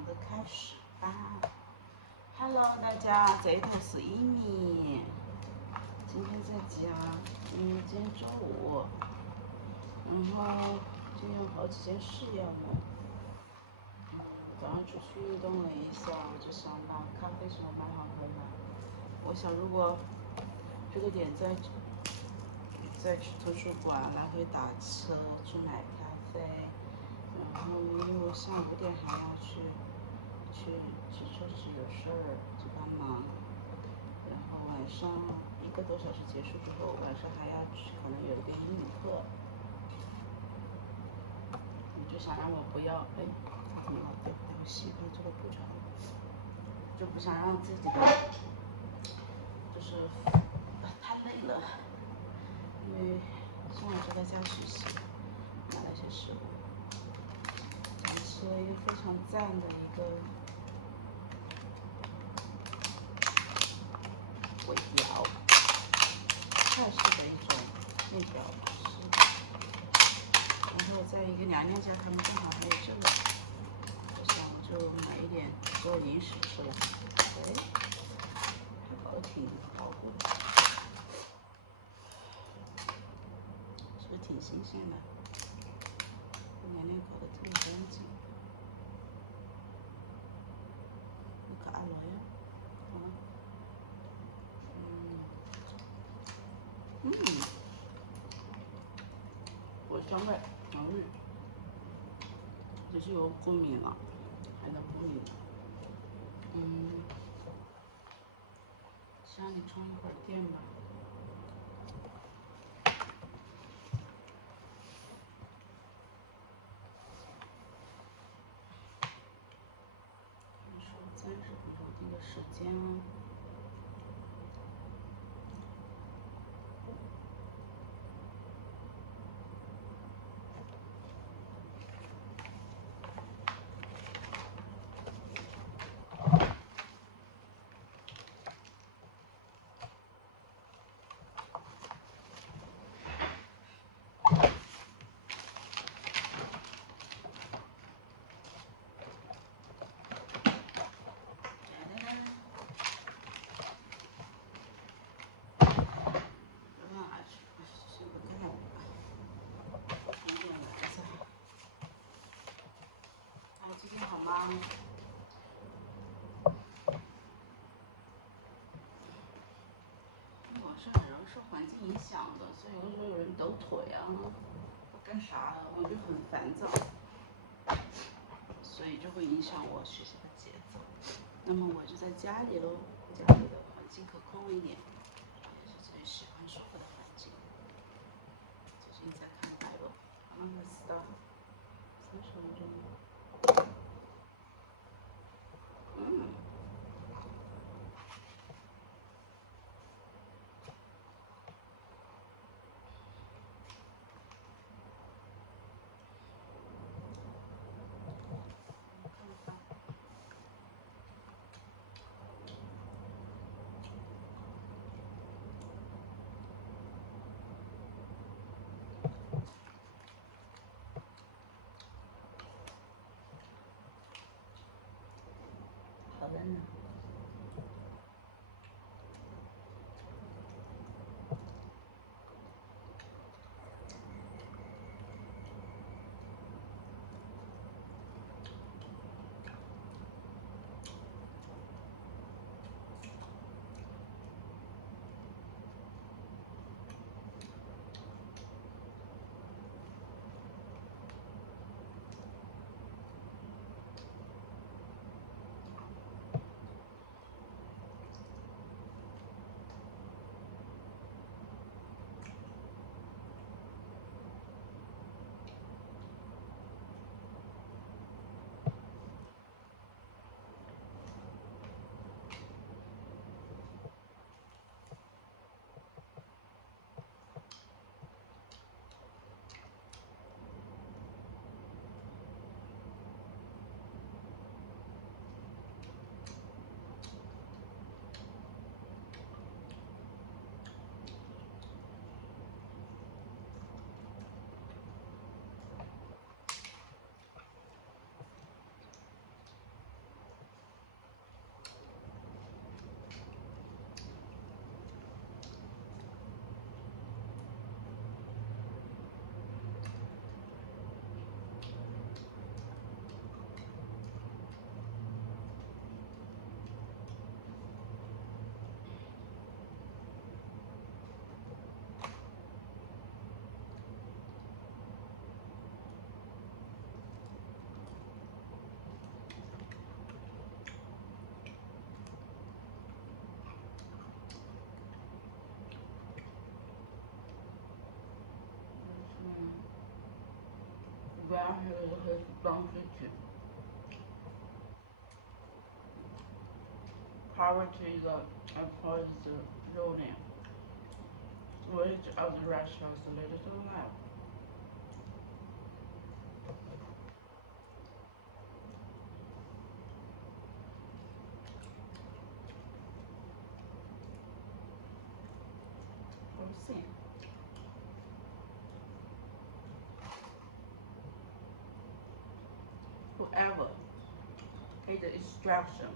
堂的开始吧。Hello， 大家，这头是一米。今天在家，今天周五，然后今天有好几件事要弄。早上出去运动了一下，我就想把咖啡什么买好回来。我想如果这个点再去图书馆来回打车去买咖啡，然后因为我下午5点还要去超市有事儿去帮忙，然后晚上1个多小时结束之后，晚上还要去可能有一个英语课，你就想让我不要他怎么了？对不起，这个不着，就不想让自己的就是太累了。因为上午就在家学习，买了些食物，吃了一个非常赞的一个尾条，泰式的一种面条然后在一个娘娘家，他们正好还有这个，我想就买一点做零食吃了。还搞得挺好的。挺新鲜的，娘娘搞得特别干净，可爱了呀，我香味浓郁，就是有过敏了，还能过敏。先让你充一会儿电吧。30分钟定个时间啊。今天好吗？网上很容易受环境影响的，所以有的时候有人抖腿啊，干啥的，我就很烦躁，所以就会影响我学习的节奏。那么我就在家里喽，家里的环境可控一点，也是最喜欢舒服的环境。最近在看白了，刚刚死到30分钟。边是东西区 poverty the employees ruling, which of the restaurants leaders alive. We'll see. Whoever is the instruction,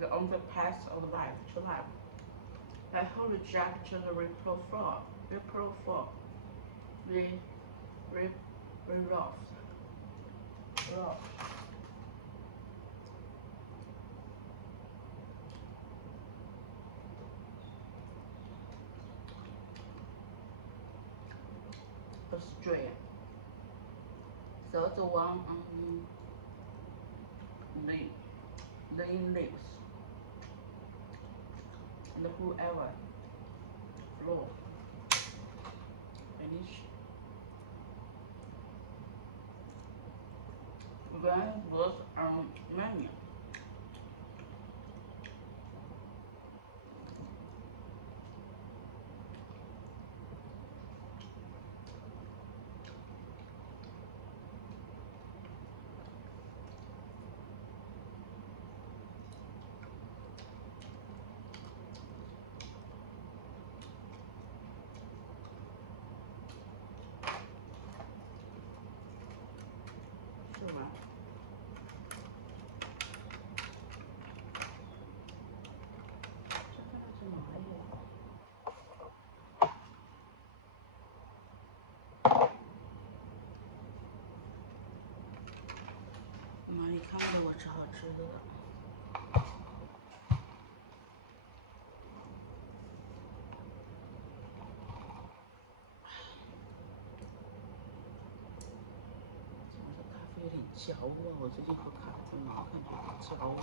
the only path of life to life, that who reject the reproof, reproof, astray. So the one leaves, and whoever flow finish. When both are many.你看着我吃好吃的了。这个咖啡有点焦啊，我最近喝咖啡老感觉有点焦了。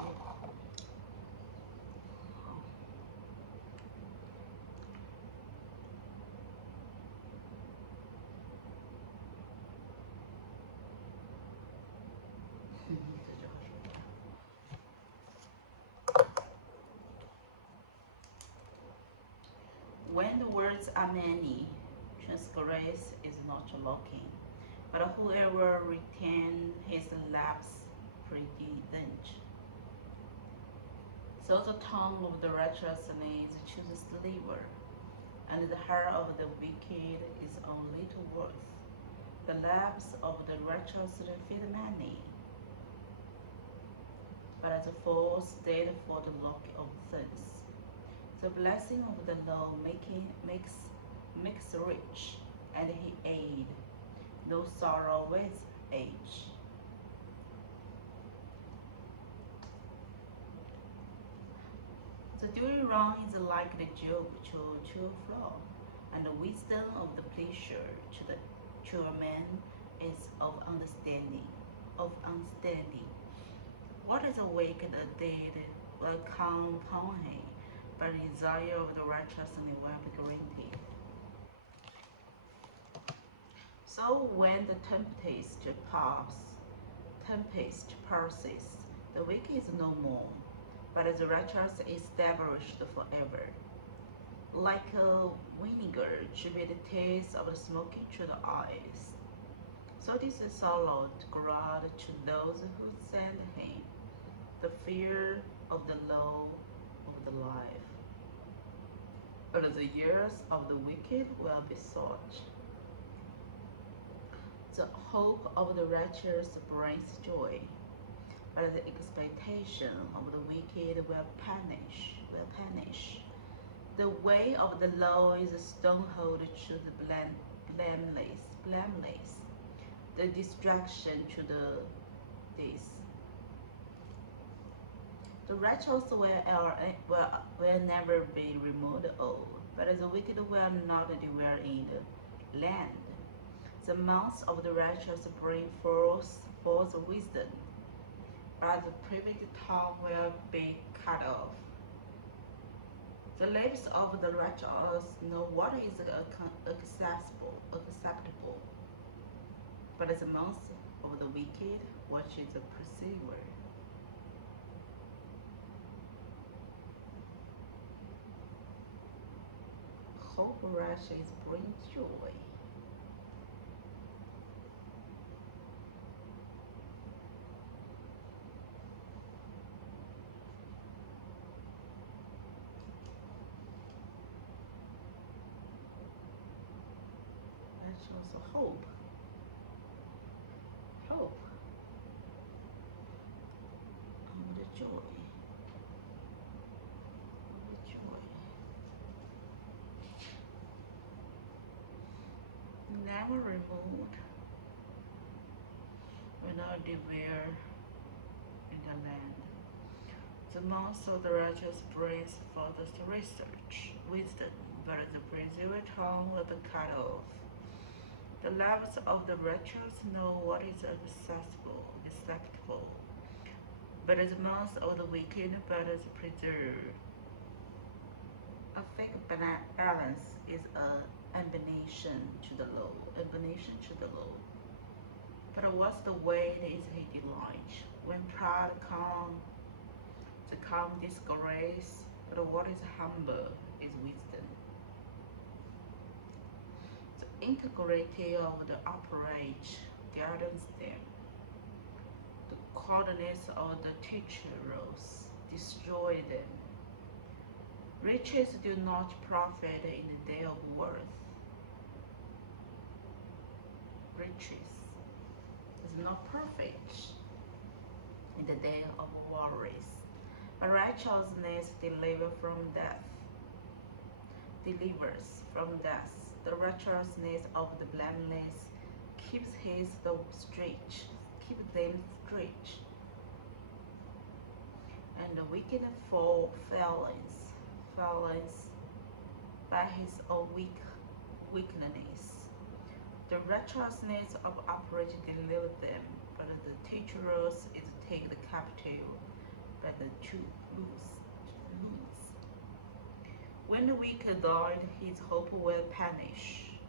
When the words are many, transgress is not looking, but whoever retains his lips prudent. So the tongue of the righteous chooses sliver, and the heart of the wicked is on little worth. The lips of the righteous feed many, but as a fool stayed for the look of things. The blessing of the Lord makes rich, and he aid no sorrow with age. The doing wrong is like the job to flow, and the wisdom of the pleasure to a man is of understanding. What is awake the dead will come upon him, but the desire of the righteous will be granted. So when the tempest passes, the wicked is no more, but the righteous is established forever. Like a vinegar to be the taste of the smoky to the eyes. So this is sorrow to God to those who send him, the fear of the law of the life. But the years of the wicked will be sought. The hope of the righteous brings joy, but the expectation of the wicked will punish. The way of the law is a stronghold to the blameless. The distraction to this. The righteous will never be removed all, but the wicked will not dwell in the land. The mouth of the righteous bring forth wisdom, but the private tongue will be cut off. The lips of the righteous know what is acceptable, but the mouth of the wicked watches the perceiver. Hope rushes bring joy. That shows hope. Hope. The joy. The joy. Never removed without despair in the land. The mouth of the righteous brings forth the research, wisdom, but the preserved tongue will be cut off. The lips of the righteous know what is acceptable, but the mouth of the wicked but is preserved. A fake balance is an abomination to the law. But what's the way is he delight? When pride comes, to come disgrace, but what is humble is wisdom. The integrity of the upright guidance them. The coldness of the teachers destroy them. Riches do not profit in the day of worth. Riches is not perfect in the day of worries, but righteousness delivers from death. The righteousness of the blameless keeps them straight, and the wicked felons by his own weakness. The righteousness of upright deliver them, but the teachers is take the captive, but the truth lose. When the wicked died, his hope will perish,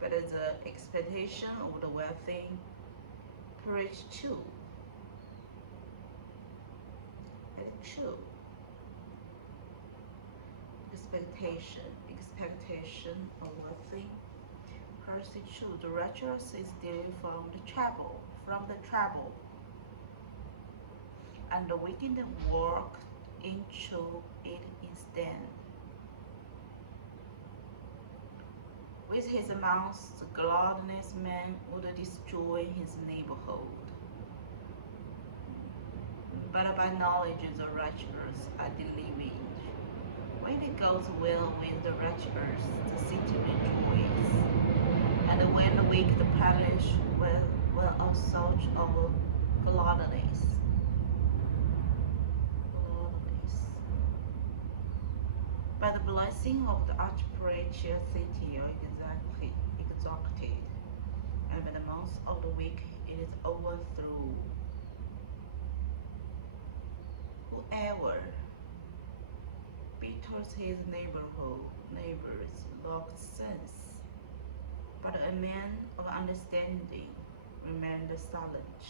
but the expectation of the wealthy perish too. True. Expectation of wealthy person true. The righteous is delivered from the trouble, and the wicked walk into it instead. With his mouth, the gluttonous man would destroy his neighborhood. But by knowledge the righteous are delivered. When it goes well with the righteous, the city rejoices. And when the wicked perish, will assault of gluttonous. By the blessing of the upright city exalted, and by the mouth of the wicked it is overthrown. Whoever betters his neighbors lacks sense, but a man of understanding remains silent.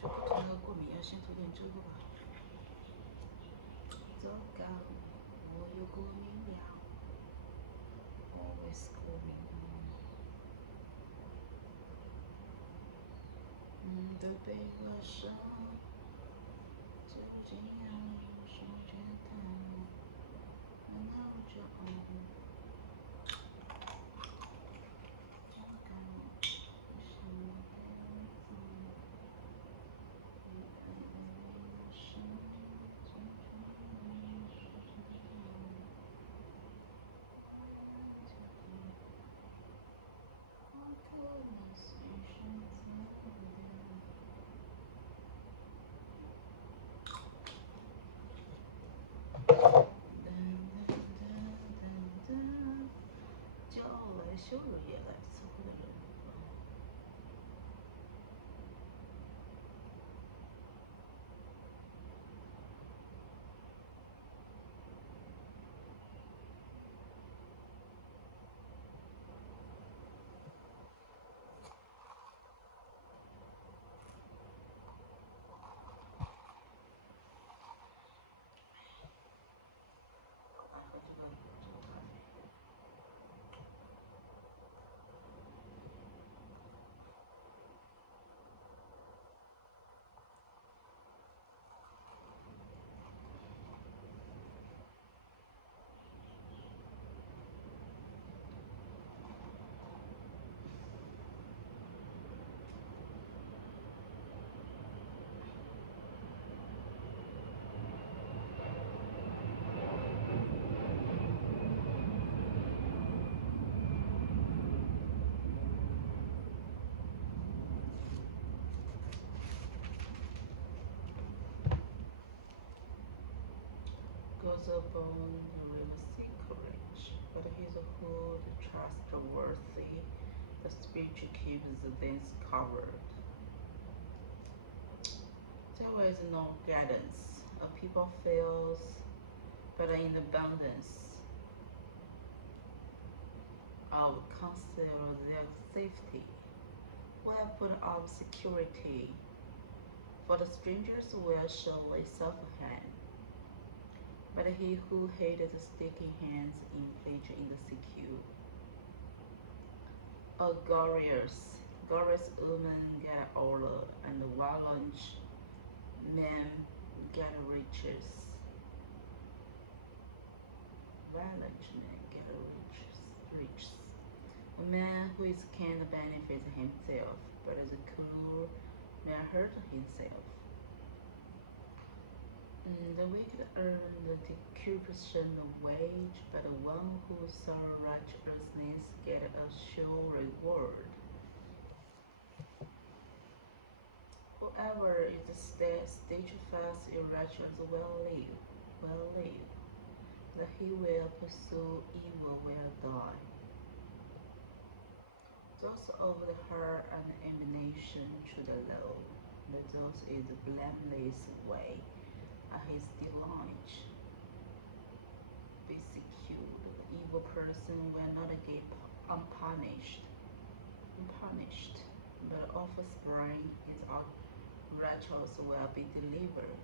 这不同的过敏药先涂点这个吧。糟糕，我有过敏了 ，always 过敏。都被我伤，就这样说着它，然后就羞辱也来自乎的人。Goes upon will seek courage, but his who trustworthy, the speech keeps things covered. There is no guidance. A people fails, but in abundance of conceal their safety, will put up security, for the strangers will surely suffer harm. But he who hated sticking hands inflict in the secure. A glorious woman get honor, and valiant men get riches. Valiant men get riches. A man who is kind benefits himself, but as a cruel may hurt himself. The wicked earn the decursion wage, but the one who sows righteousness get a sure reward. Whoever is steadfast in righteousness will live. That he will pursue evil will die. Those of the heart and emanation to the law, but those is the blameless way are his delight. Be secured. The evil person will not get unpunished, but offspring is righteous will be delivered.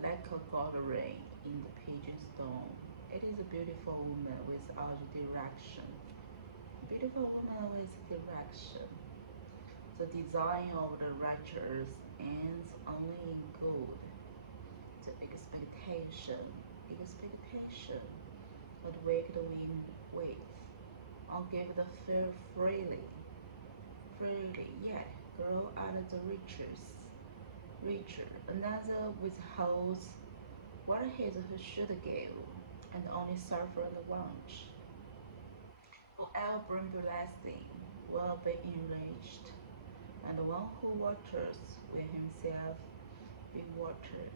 Like a God ray in the page's stone. It is a beautiful woman without direction. Beautiful woman with direction. The design of the righteous ends only in good. The expectation of the wicked win with. I'll give the fair freely, yet grow out of the richer. Another withholds what his who should give, and only suffer the want. Whoever brings blessing will be enriched, and the one who waters will himself be watered.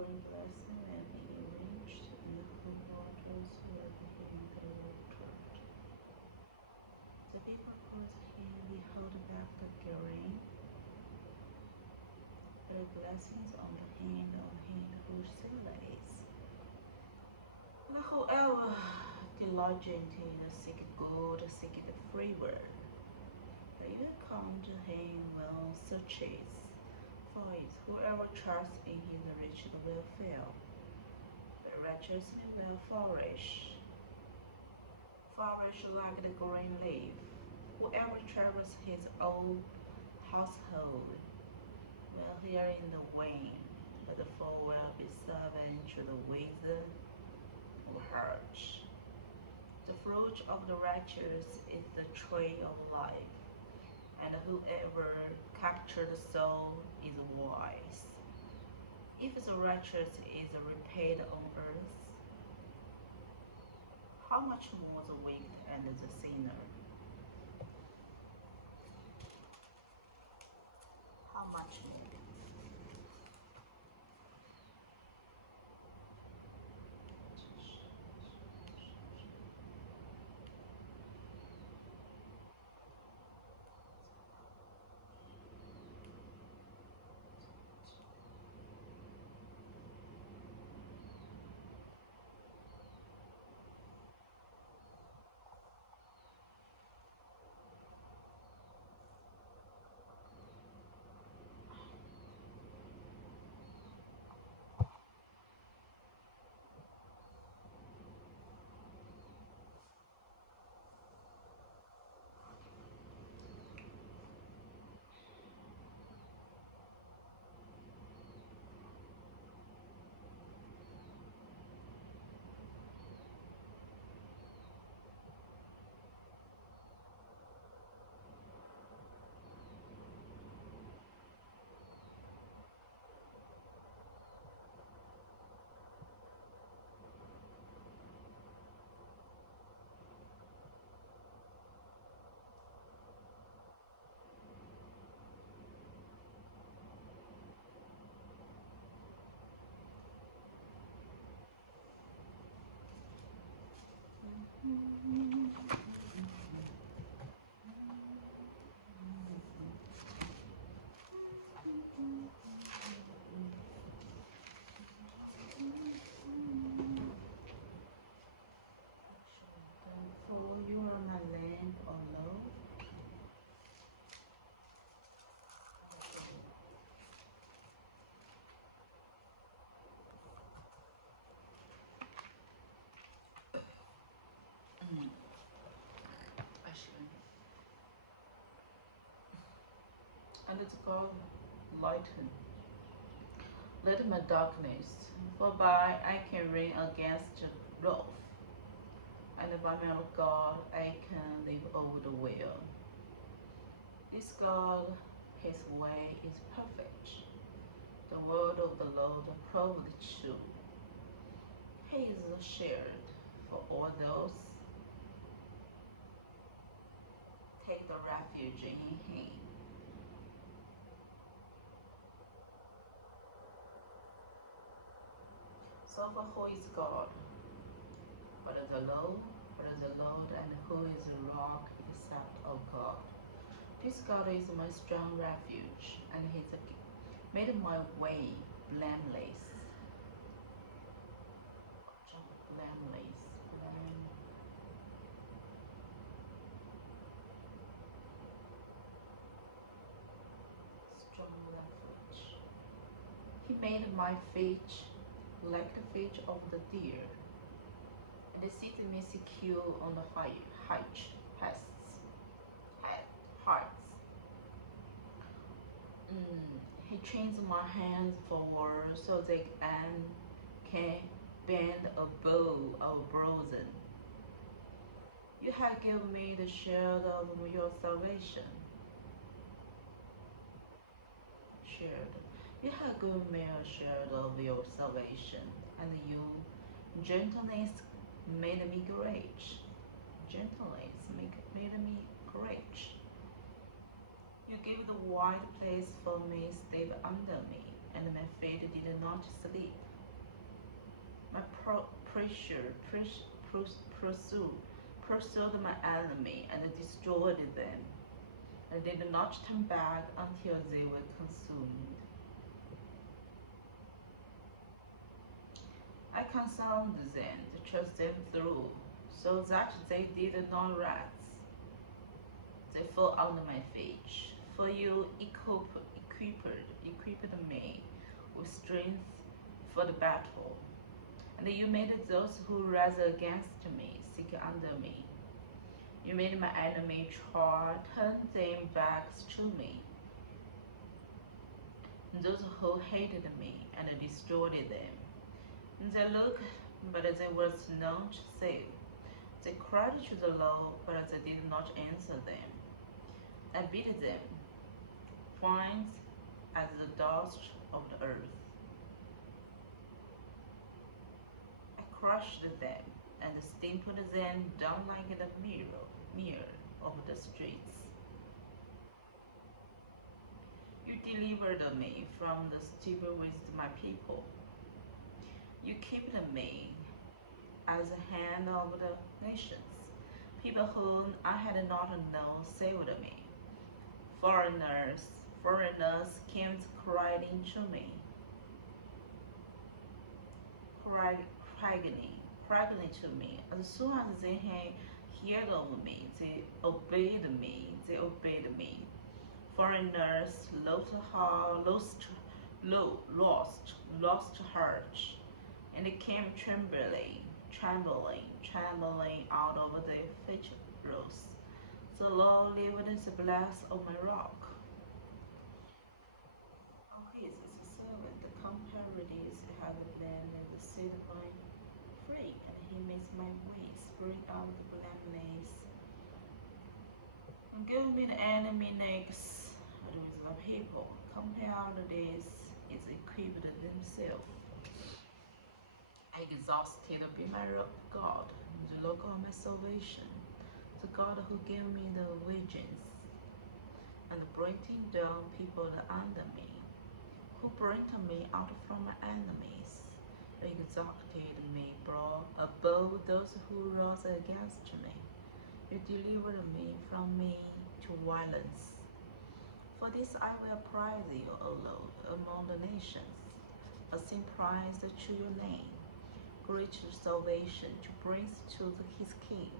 Blessing and be enriched. diligently seek good, seek the favor. They will come to him will searches for it. Whoever trusts in his riches will fail, but righteousness will flourish like the green leaf. Whoever travels his own household will hear in the wind, but the fool will be servant to the wisdom of heart. The fruit of the righteous is the tree of life, and whoever captures the soul is wise. If the righteous is repaid on earth, how much more the wicked and the sinner? How much more? For you are my lamp, O Lord. And it's called lighten. Let my darkness, for by I can reign against wrath, and by my God I can live over the will. This God, his way is perfect. The word of the Lord proved true. He is a shield for all those take the refuge in him. So for who is God? But the Lord, and who is the rock except of God? This God is my strong refuge, and he made my way blameless. Strong refuge. He made my feet like the feet of the deer, and set me secure on the heights. He trains my hands forward so they can bend a bow of brazen. You have given me the shield of your salvation. You have given me a shield of your salvation, and your gentleness made me great. Made me great. You gave the wide place for me, stayed under me, and my feet did not sleep. My pursued my enemy and destroyed them, and did not turn back until they were consumed. I consumed them to chase them through so that they did not rise. They fell under my feet. For you equipped me with strength for the battle, and you made those who rise against me sink under me. You made my enemy turn them back to me. Those who hated me and destroyed them. They looked, but there was none to save. They cried to the Lord, but they did not answer them. I beat them, fine as the dust of the earth. I crushed them and stamped them down like the mirror of the streets. You delivered me from the stubble with my people. You kept me as the hand of the nations. People whom I had not known saved me. Foreigners came crying to me, crying to me. As soon as they had heard of me, they obeyed me. Foreigners lost heart, and they came trembling out of their fetters. The Lord lived is the bless of my rock. Oh, he is a servant. The comparative have landed the seed vine free, and he makes my way spring out the blackness. And give me the enemy next with the people. Compare this is equipped themselves. I exhausted be my God, the rock of my salvation, the God who gave me the visions, and breaking down people under me, who brought me out from my enemies, exalted me above those who rose against me. You delivered me from me to violence. For this I will praise you, O Lord, among the nations, sing praise to your name. Great salvation to bring to his king,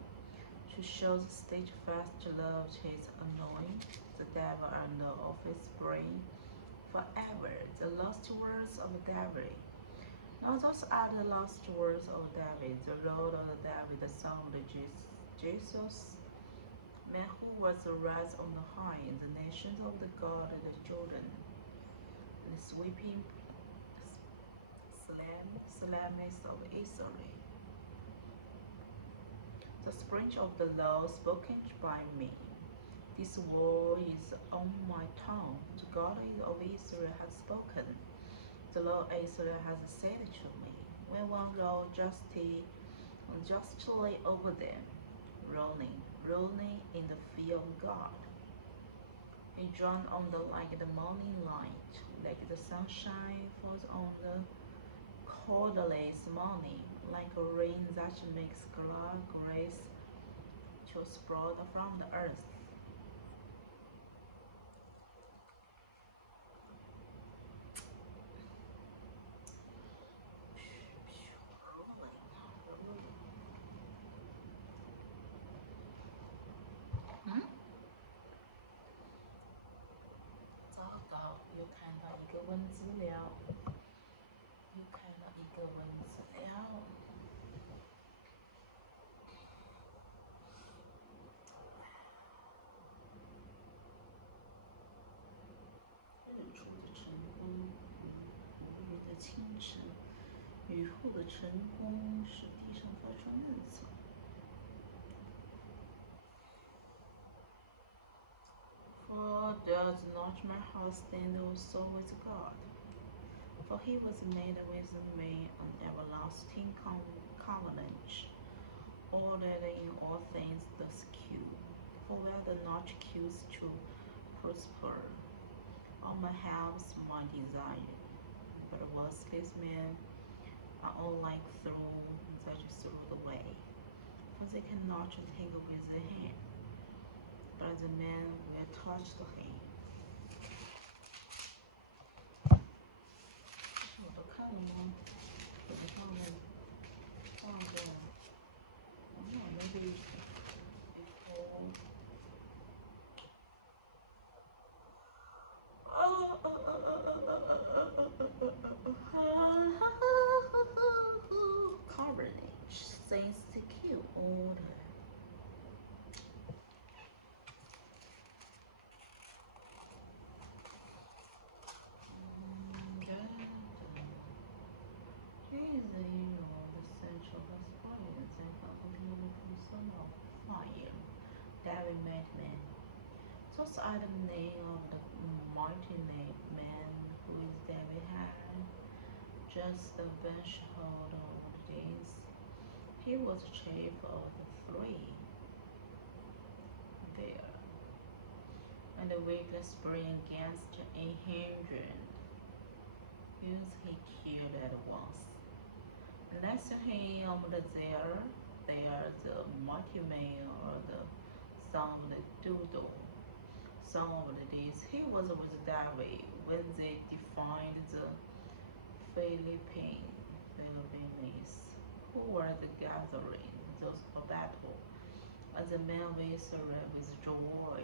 to show the steadfast love to his anointed, the devil and the offspring forever. The lost words of David. Now those are the lost words of David, the Lord of David, the son of Jesus, man who was raised on the high in the nations of the God of the Jordan, and sweeping Slammers of Israel. The spring of the Lord spoken by me. This word is on my tongue. The God of Israel has spoken. The Lord of Israel has said to me, when one rule justly over them, rolling in the fear of God. He drawn on the like the morning light, like the sunshine falls on the cloudless morning, like a rain that makes grace to sprout from the earth.糟糕，又看到一个文字了。日出的晨光，五月的清晨，雨后的晨光，使地上发出嫩草。For does not my heart stand also with God? For he was made with me an everlasting covenant, ordered in all things the skill, for whether not choose to prosper, all my helps my desire, but worthless men are all like thrown that through the way, for they cannot take with the hand, but the man will touch the hand. 我都看了吗？我都放了，放着。saints secured. He is the hero of the central experience and completely person of fire. David Madman. Thus are the name of the mighty man who is David had. Just the bench hold of these. He was chief of the three there, and the wicked spring against 100 whom he killed at once. Next to him there the mighty man or the son of the doodle. Some of the days he was with David when they defined the Philippines, who were the gathering those for battle. As the man whistled with joy,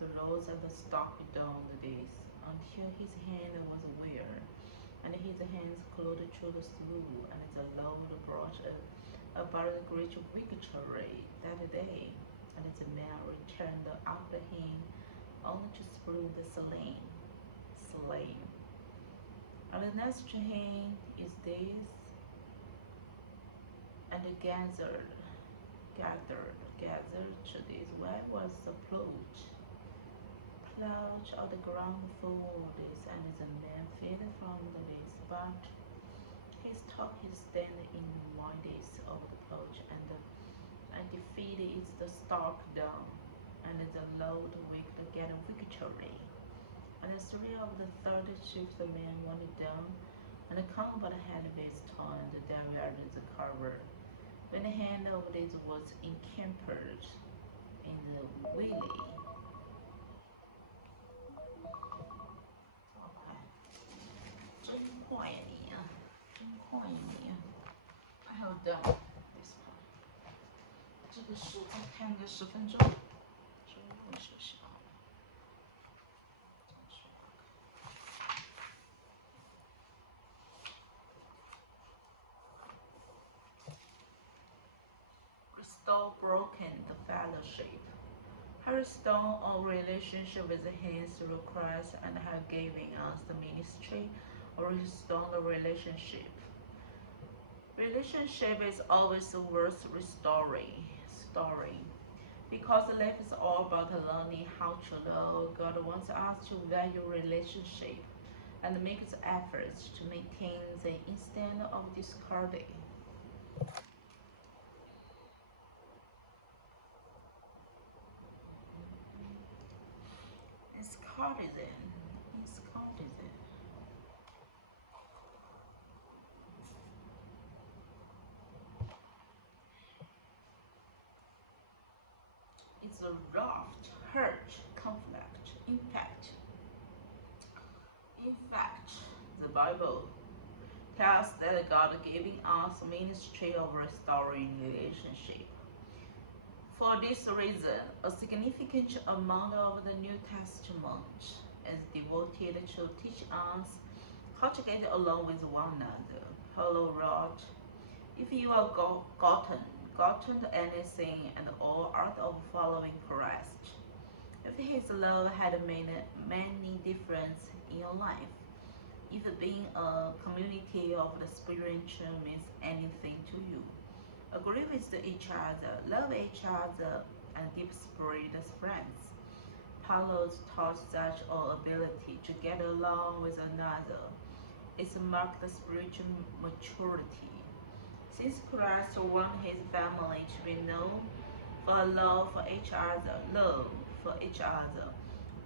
the roads of the stock down the days, until his hand was weary, and his hands closed to the slew, and the Lord brought about the great victory that day, and the man returned after him, only to slew the slain. And the next to him is this, and gathered to this. Where was the plough of the ground full this, and the man fed from the this, but his top is stand in one days of the plough, and defeated is the stock down, and the Lord will get victory. And the three of the third shift the man went down, and the combat had been torn, the devil under the cover. When the hand of this was encamped in the willy. Okay. 真坏你啊！真坏你啊！I have done this one. 这个书再看个10分钟，中午休息好了。Restore broken the fellowship. Her restore our relationship with Him through Christ and her giving us the ministry of restore the relationship. Relationship is always worth restoring. Because life is all about learning how to love. God wants us to value relationship and make efforts to maintain them instead of discarding. It's courtesan. It's a raft, hurt, conflict, impact. In fact, the Bible tells that God giving us ministry of restoring relationship. For this reason, a significant amount of the New Testament is devoted to teach us how to get along with one another. Paul wrote, if you are gotten anything and all out of following Christ, if his love had many differences in your life, if being a community of the spiritual means anything to you, agree with each other, love each other, and deep spirit as friends. Paul taught that our ability to get along with another is marked spiritual maturity. Since Christ wanted his family to be known for love for each other,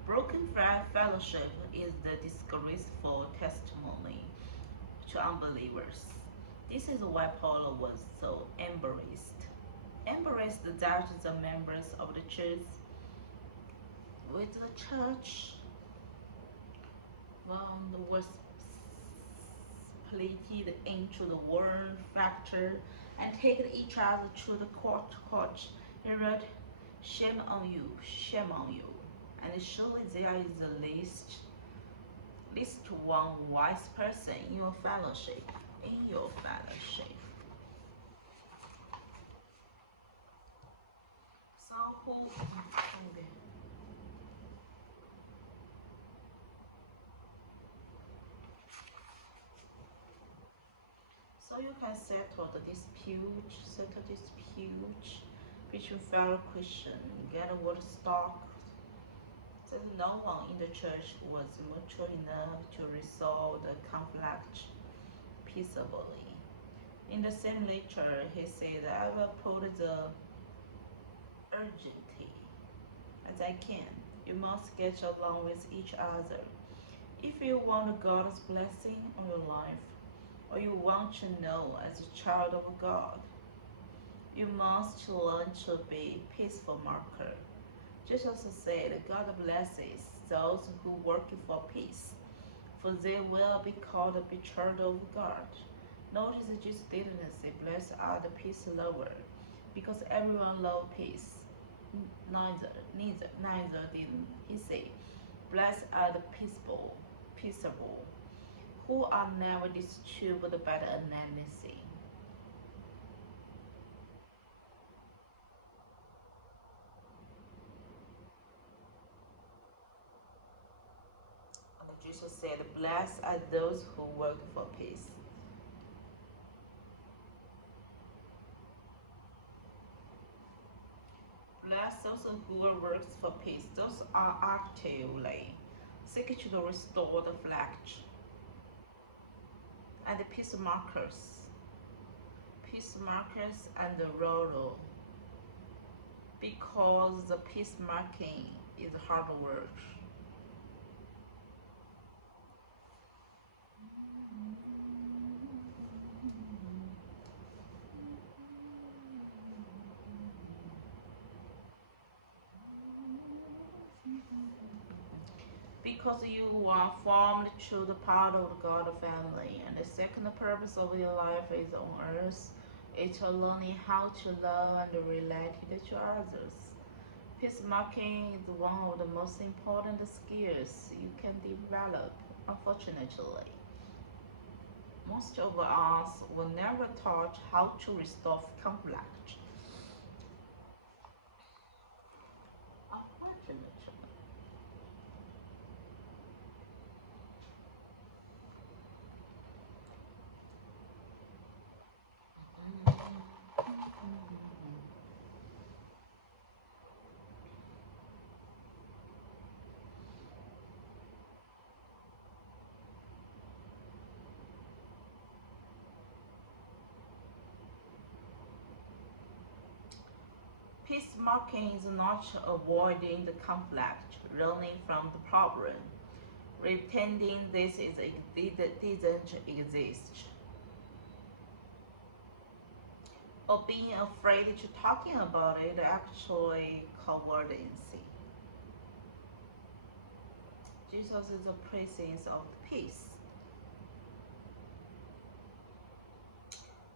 broken fellowship is the disgraceful testimony to unbelievers. This is why Paul was so embarrassed that the members of the church was split into the one factor and taken each other to the court. He wrote, shame on you, and surely there is at least one wise person in your fellowship. So you can settle dispute between fellow Christians, get a word stock. There's no one in the church who was mature enough to resolve the conflict peaceably. In the same lecture, he said, I will put the urgency as I can. You must get along with each other. If you want God's blessing on your life, or you want to know as a child of God, you must learn to be a peaceful marker. Jesus said, God blesses those who work for peace, for they will be called the child of God. Notice Jesus didn't say, blessed are the peace lover, because everyone loves peace. Neither did he say, blessed are the peaceable, who are never disturbed by the enmity. And Jesus said, blessed are those who work for peace. Bless those who work for peace. Those are actively seeking to restore the flesh. And the peacemakers and the rural, because the peacemaking is hard work. Because you are formed to the part of the God family, and the second purpose of your life is on earth. It's learning how to love and relate to others. Peacemaking is one of the most important skills you can develop. Unfortunately, most of us were never taught how to resolve conflict. Unfortunately. Peacemaking is not avoiding the conflict, running from the problem, pretending didn't exist, or being afraid to talking about it, actually cowardice. Jesus is the presence of peace.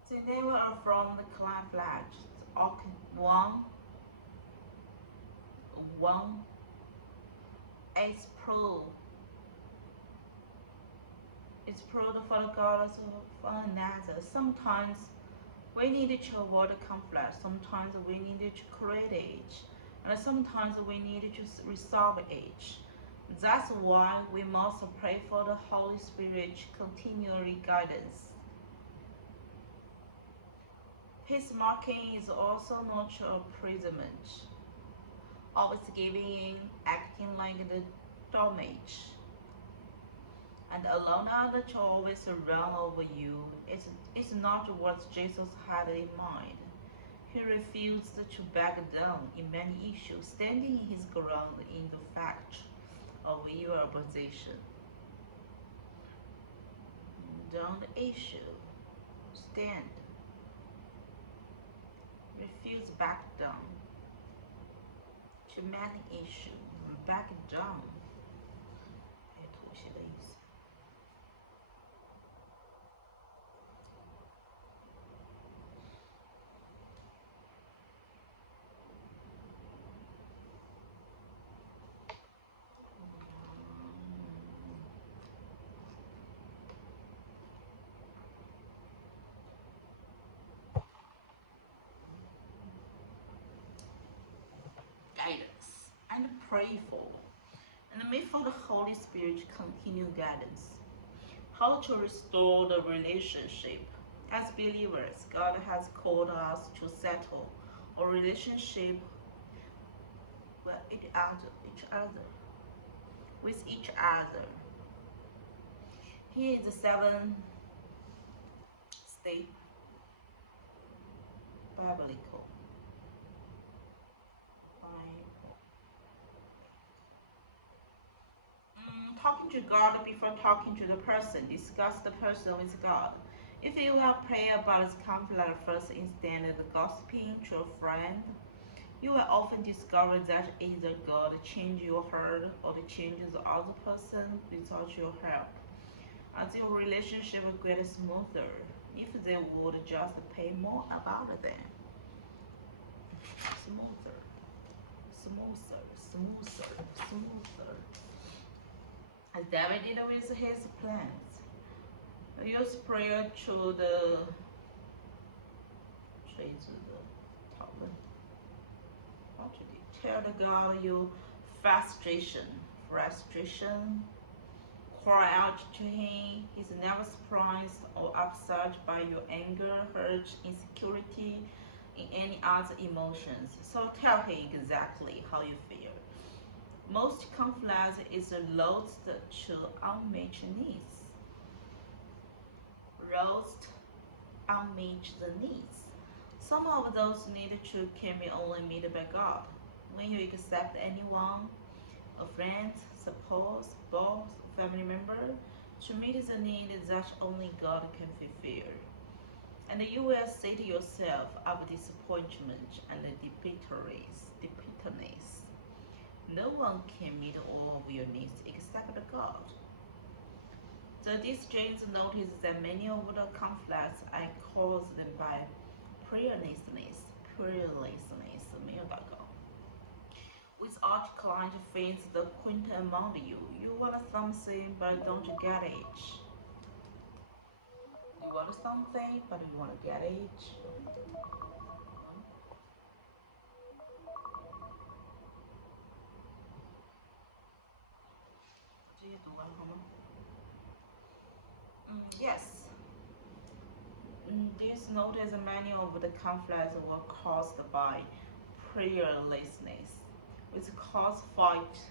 They never from the conflict. One is proved. It's proved for the God for another. Sometimes we need to avoid conflict. Sometimes we need to create it, and sometimes we need to resolve it. That's why we must pray for the Holy Spirit continually guidance. Peacemaking is also not imprisonment, always giving in, acting like the doormat, and allowing others to always run over you. It's not what Jesus had in mind. He refused to back down in many issues, standing his ground in the fact of your opposition. Don't issue, stand. Refuse back down. To many issue, back down. 妥协的意思。Guidance and pray for, and may for the Holy Spirit continue guidance. How to restore the relationship. As believers, God has called us to settle a relationship with each other. Here is the 7 step biblical. Talking to God before talking to the person. Discuss the person with God. If you have prayer about his conflict first instead of gossiping to a friend, you will often discover that either God changes your heart or changes the other person without your help. As your relationship will get smoother if they would just pay more about them. Smoother, smoother, smoother, smoother. As David did with his plans. Use prayer to the top. Tell the God your frustration. Cry out to him. He's never surprised or upset by your anger, hurt, insecurity, and any other emotions. So tell him exactly how you feel. Most conflict is lost to unmet needs. Some of those needs can be only met by God. When you accept anyone, a friend, spouse, boss, family member, to meet the need that only God can fulfill. And you will say to yourself of disappointment and bitterness. No one can meet all of your needs except God. So these James noticed that many of the conflicts are caused by prayerlessness, mail.com. Without client finds the quint among you. You want something but don't get it. You want something but you want to get it. Yes. This notice many of the conflicts were caused by prayerlessness, which caused fights,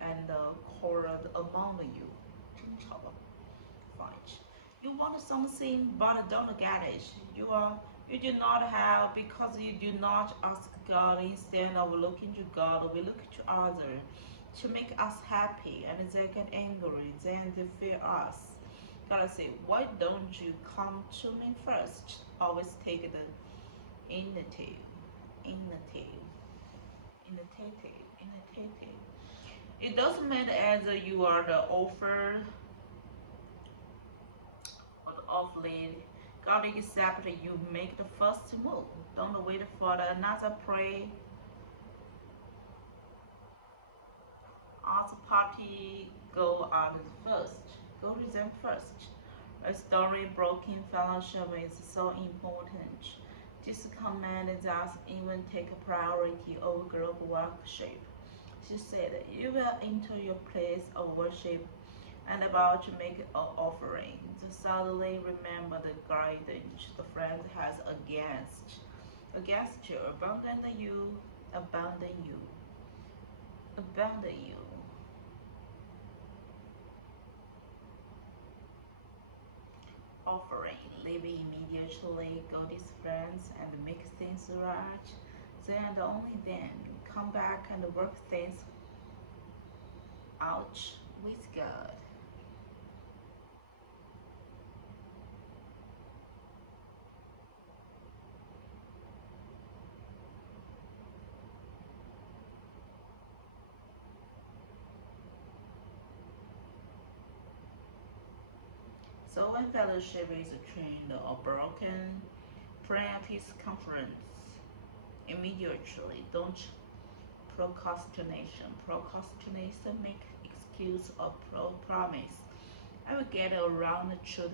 and quarrels among you. Fight. You want something but don't get it. You do not have because you do not ask God. Instead of looking to God, we look to others to make us happy, and they get angry, then they fear us. God say, why don't you come to me first? Always take the initiative. It doesn't matter either you are the offer or the off lead. God accepts you make the first move. Don't wait for another pray. Other party go on first. Go to them first. Restoring broken fellowship is so important. This command does even take priority over group worship. She said, you will enter your place of worship and about to make an offering. To suddenly remember the guidance the friend has against you, abandon you. Offering, leave immediately, go with friends and make things right. Then only then come back and work things out with God. So when fellowship is trained or broken, pray at his conference immediately. Don't procrastination. Procrastination make excuse or promise. I will get around to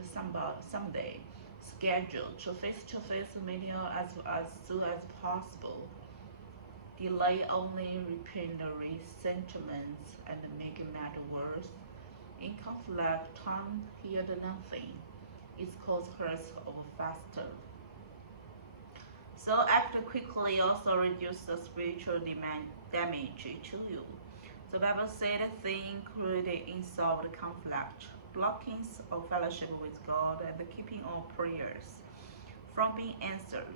someday. Schedule to face-to-face meeting as soon as possible. Delay only repeat the resentments and make matter worse. In conflict, time healed nothing. it causes hurt or faster. So act quickly also reduce the spiritual damage to you. The Bible said things could solve conflict, blockings of fellowship with God, and keeping all prayers from being answered,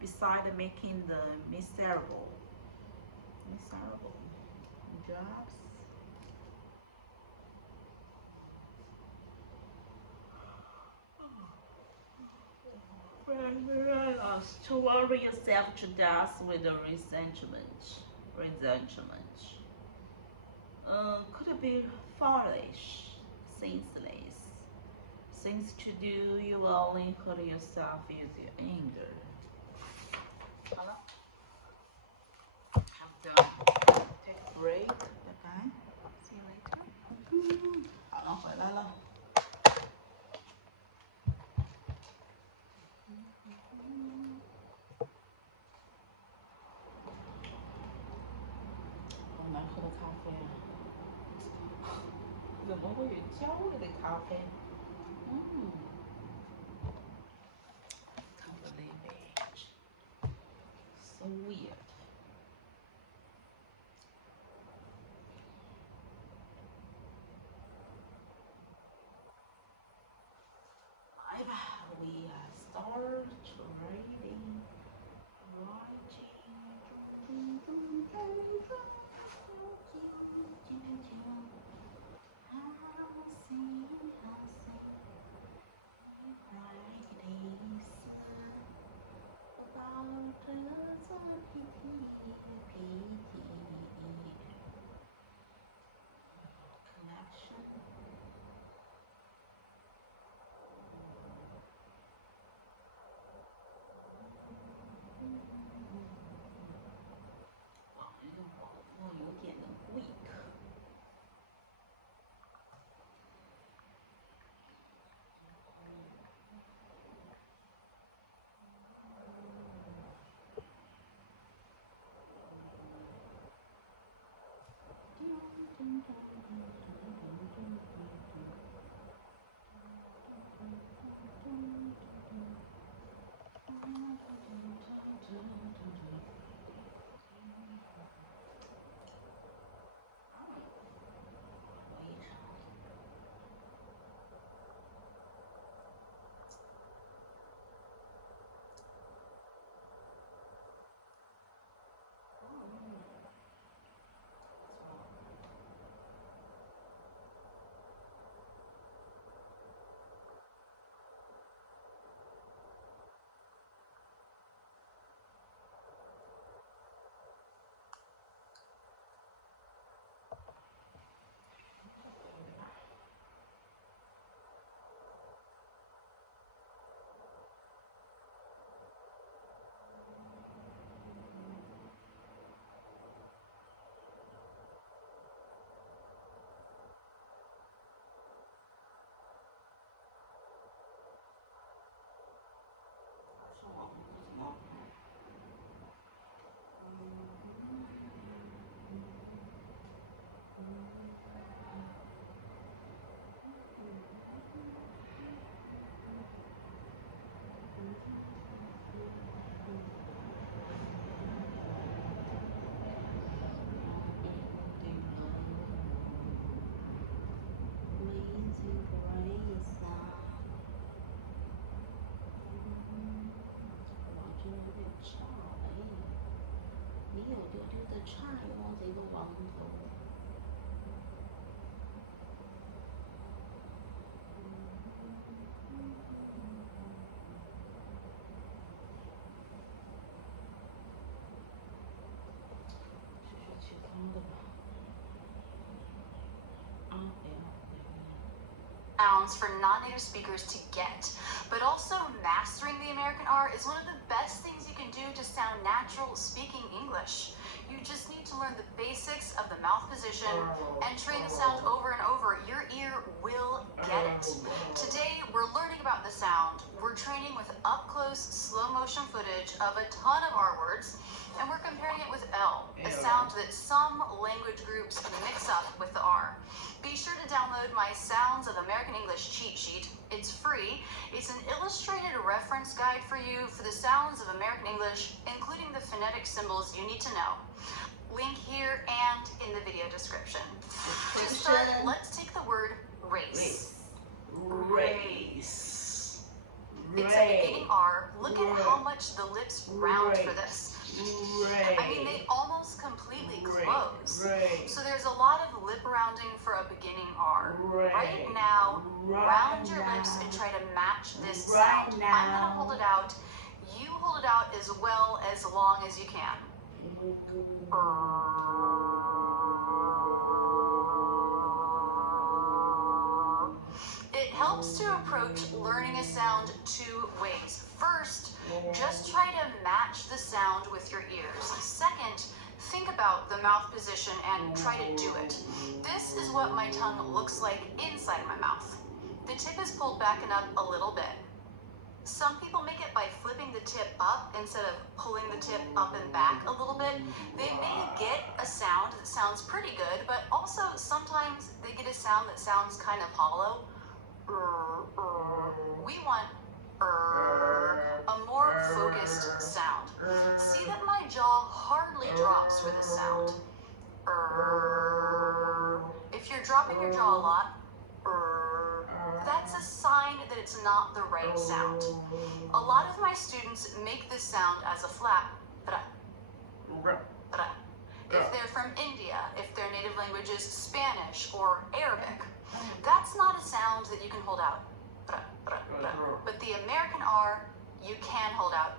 beside making the miserable jobs. To worry yourself to death with the resentment. Could be foolish, senseless. Things to do, you will only hurt yourself with your anger. 好了， I'm done. Take a break. Bye bye. See you later. 好了，回来了。好难喝的咖啡啊！怎么会有焦味的咖啡？Can't believe it. So weird. 来吧 we start reading, writing. sounds for non-native speakers to get, but also mastering the American R is one of the best things you can do to sound natural speaking English. You just need to learn the basics of the mouth position and train the sound over and over. Your ear will get it. Today, we're learning about the sound. We're training with up-close, slow-motion footage of a ton of R words, and we're comparing it with L, a sound that some language groups mix up with the R. Be sure to download my Sounds of American American English cheat sheet. It's free. It's an illustrated reference guide for you for the sounds of American English, including the phonetic symbols you need to know. Link here and in the video description. To start, let's take the word race. Race. It's a beginning R. Look at how much the lips round for this. I mean, they almost completely close. So there's a lot of lip rounding for a beginning R. Right now, round your lips and try to match this sound. I'm going to hold it out. You hold it out as well as long as you can. It helps to approach learning a sound two ways. First, just try to match the sound with your ears. Second, think about the mouth position and try to do it. This is what my tongue looks like inside my mouth. The tip is pulled back and up a little bit. Some people make it by flipping the tip up instead of pulling the tip up and back a little bit. They may get a sound that sounds pretty good, but also sometimes they get a sound that sounds kind of hollow. We want a more focused sound. See that my jaw hardly drops for this sound. If you're dropping your jaw a lot, that's a sign that it's not the right sound. A lot of my students make this sound as a flap. If they're from India, if their native language is Spanish or Arabic, that's not a sound that you can hold out. But the American R, you can hold out.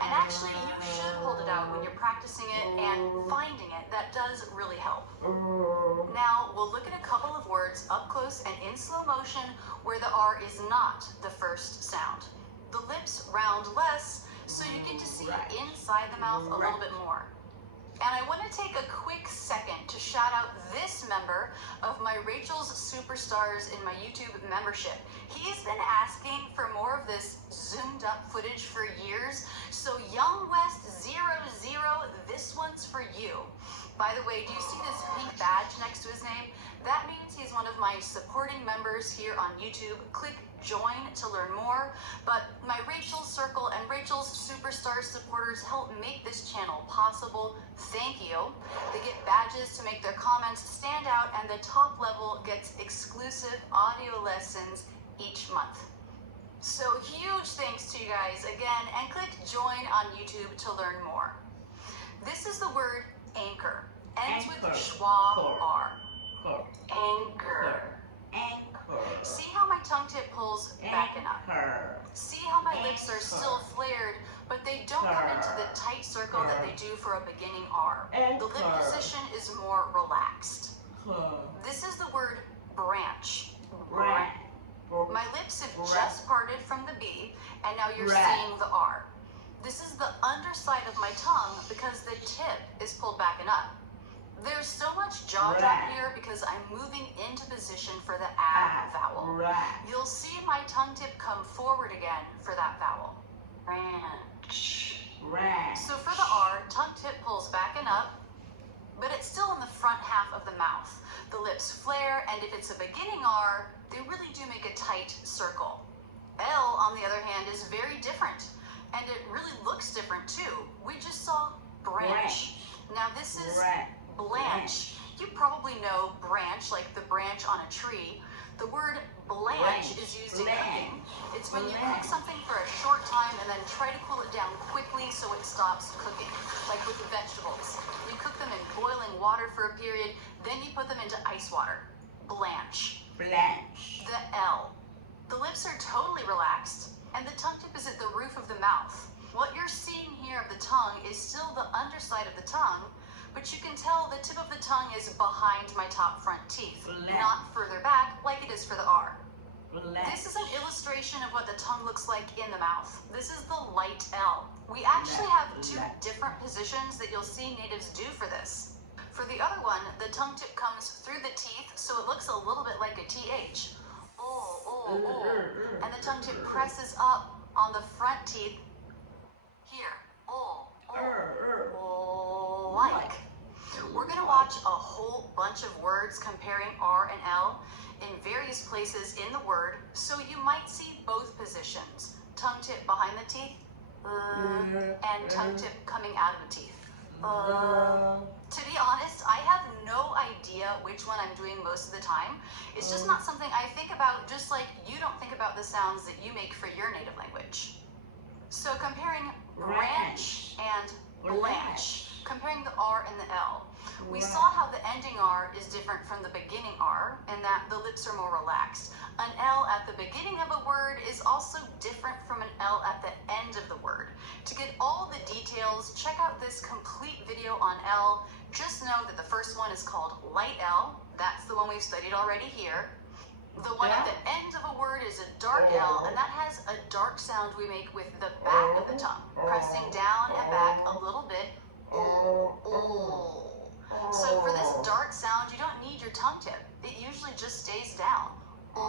And actually, you should hold it out when you're practicing it and finding it. That does really help. Now, we'll look at a couple of words up close and in slow motion where the R is not the first sound. The lips round less, so you get to see inside the mouth a little bit more. And I want to take a quick second to shout out this member of my Rachel's Superstars in my YouTube membership. He's been asking for more of this zoomed up footage for years. So Young West 00, this one's for you. By the way, do you see this pink badge next to his name? That means he's one of my supporting members here on YouTube. Click join to learn more. But my Rachel's Circle and Rachel's Superstars supporters help make this channel possible. Thank you. They get badges to make their comments stand out, and the top level gets exclusive audio lessons each month. So huge thanks to you guys again, and click join on YouTube to learn more. This is the word anchor. Ends with schwa R. Anchor. See how my tongue tip pulls back and up. See how my lips are still flared, but they don't come into the tight circle that they do for a beginning R. The lip position is more relaxed. This is the word branch. My lips have just parted from the B, and now you're seeing the R. This is the underside of my tongue because the tip is pulled back and up. There's so much jaw drop here because I'm moving into position for the A vowel. You'll see my tongue tip come forward again for that vowel. Ranch. So for the R, tongue tip pulls back and up, but it's still in the front half of the mouth. The lips flare, and if it's a beginning R, they really do make a tight circle. L, on the other hand, is very different, and it really looks different too. We just saw branch. Now this is blanch. You probably know branch, like the branch on a tree. The word blanch is used in cooking. It's when you cook something for a short time and then try to cool it down quickly so it stops cooking, like with the vegetables. You cook them in boiling water for a period, then you put them into ice water. Blanch. The L. The lips are totally relaxed, and the tongue tip is at the roof of the mouth. What you're seeing here of the tongue is still the underside of the tongue, but you can tell the tip of the tongue is behind my top front teeth, not further back like it is for the R. This is an illustration of what the tongue looks like in the mouth. This is the light L. We actually have two different positions that you'll see natives do for this. For the other one, the tongue tip comes through the teeth, so it looks a little bit like a TH. And the tongue tip presses up on the front teeth here. Like. We're going to watch a whole bunch of words words comparing R and L in various places in the word, so you might see both positions, tongue tip behind the teeth, and tongue tip coming out of the teeth. To be honest, I have no idea which one I'm doing most of the time. It's just not something I think about, just like you don't think about the sounds that you make for your native language. So comparing branch and blanche, comparing the R and the L. We saw how the ending R is different from the beginning R, and that the lips are more relaxed. An L at the beginning of a word is also different from an L at the end of the word. To get all the details, check out this complete video on L. Just know that the first one is called light L. That's the one we've studied already here. The one at the end of a word is a dark L, and that has a dark sound we make with the back of the tongue, pressing down and back a little bit. So for this dark sound, you don't need your tongue tip. It usually just stays down. And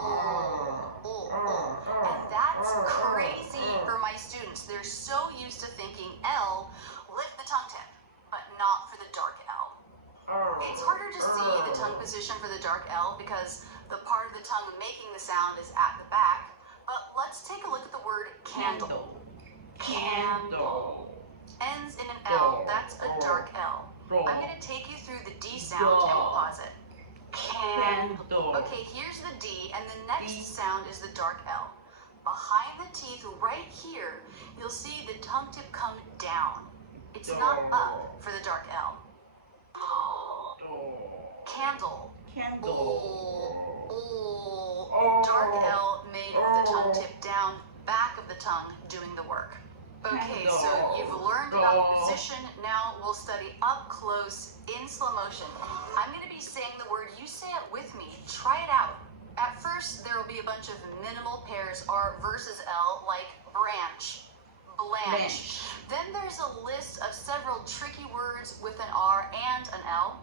that's crazy for my students. They're so used to thinking L, lift the tongue tip, but not for the dark L. It's harder to see the tongue position for the dark L because the part of the tongue making the sound is at the back. But let's take a look at the word candle. Candle. Ends in an L, that's a dark L. I'm going to take you through the D sound and we'll pause it. Candle. Okay, here's the D, and the next sound is the dark L. Behind the teeth, right here, you'll see the tongue tip come down. It's not up for the dark L. Candle. Dark L made with the tongue tip down, back of the tongue doing the work. Okay, so you've learned about the position. Now we'll study up close in slow motion. I'm going to be saying the word, you say it with me. Try it out. At first, there will be a bunch of minimal pairs, R versus L, like branch, blanche. Then there's a list of several tricky words with an R and an L.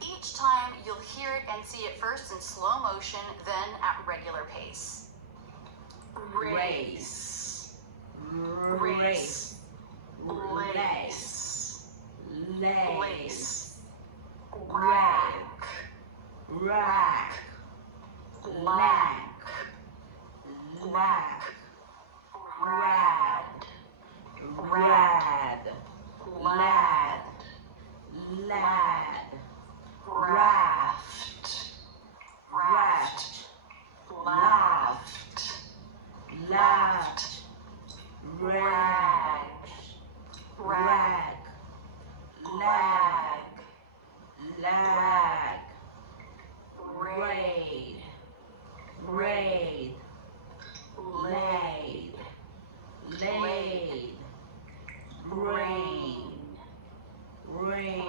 Each time you'll hear it and see it first in slow motion, then at regular pace. Race. Race. Lace. Lace. Rack. Rack. Lack. Lack. Rad. Rad. Lad. Lad. Raft. Raft. Laughed. Laughed. Rag. Rag. Lag. Lag. Raid. Raid. Laid. Laid. Rain. Rain.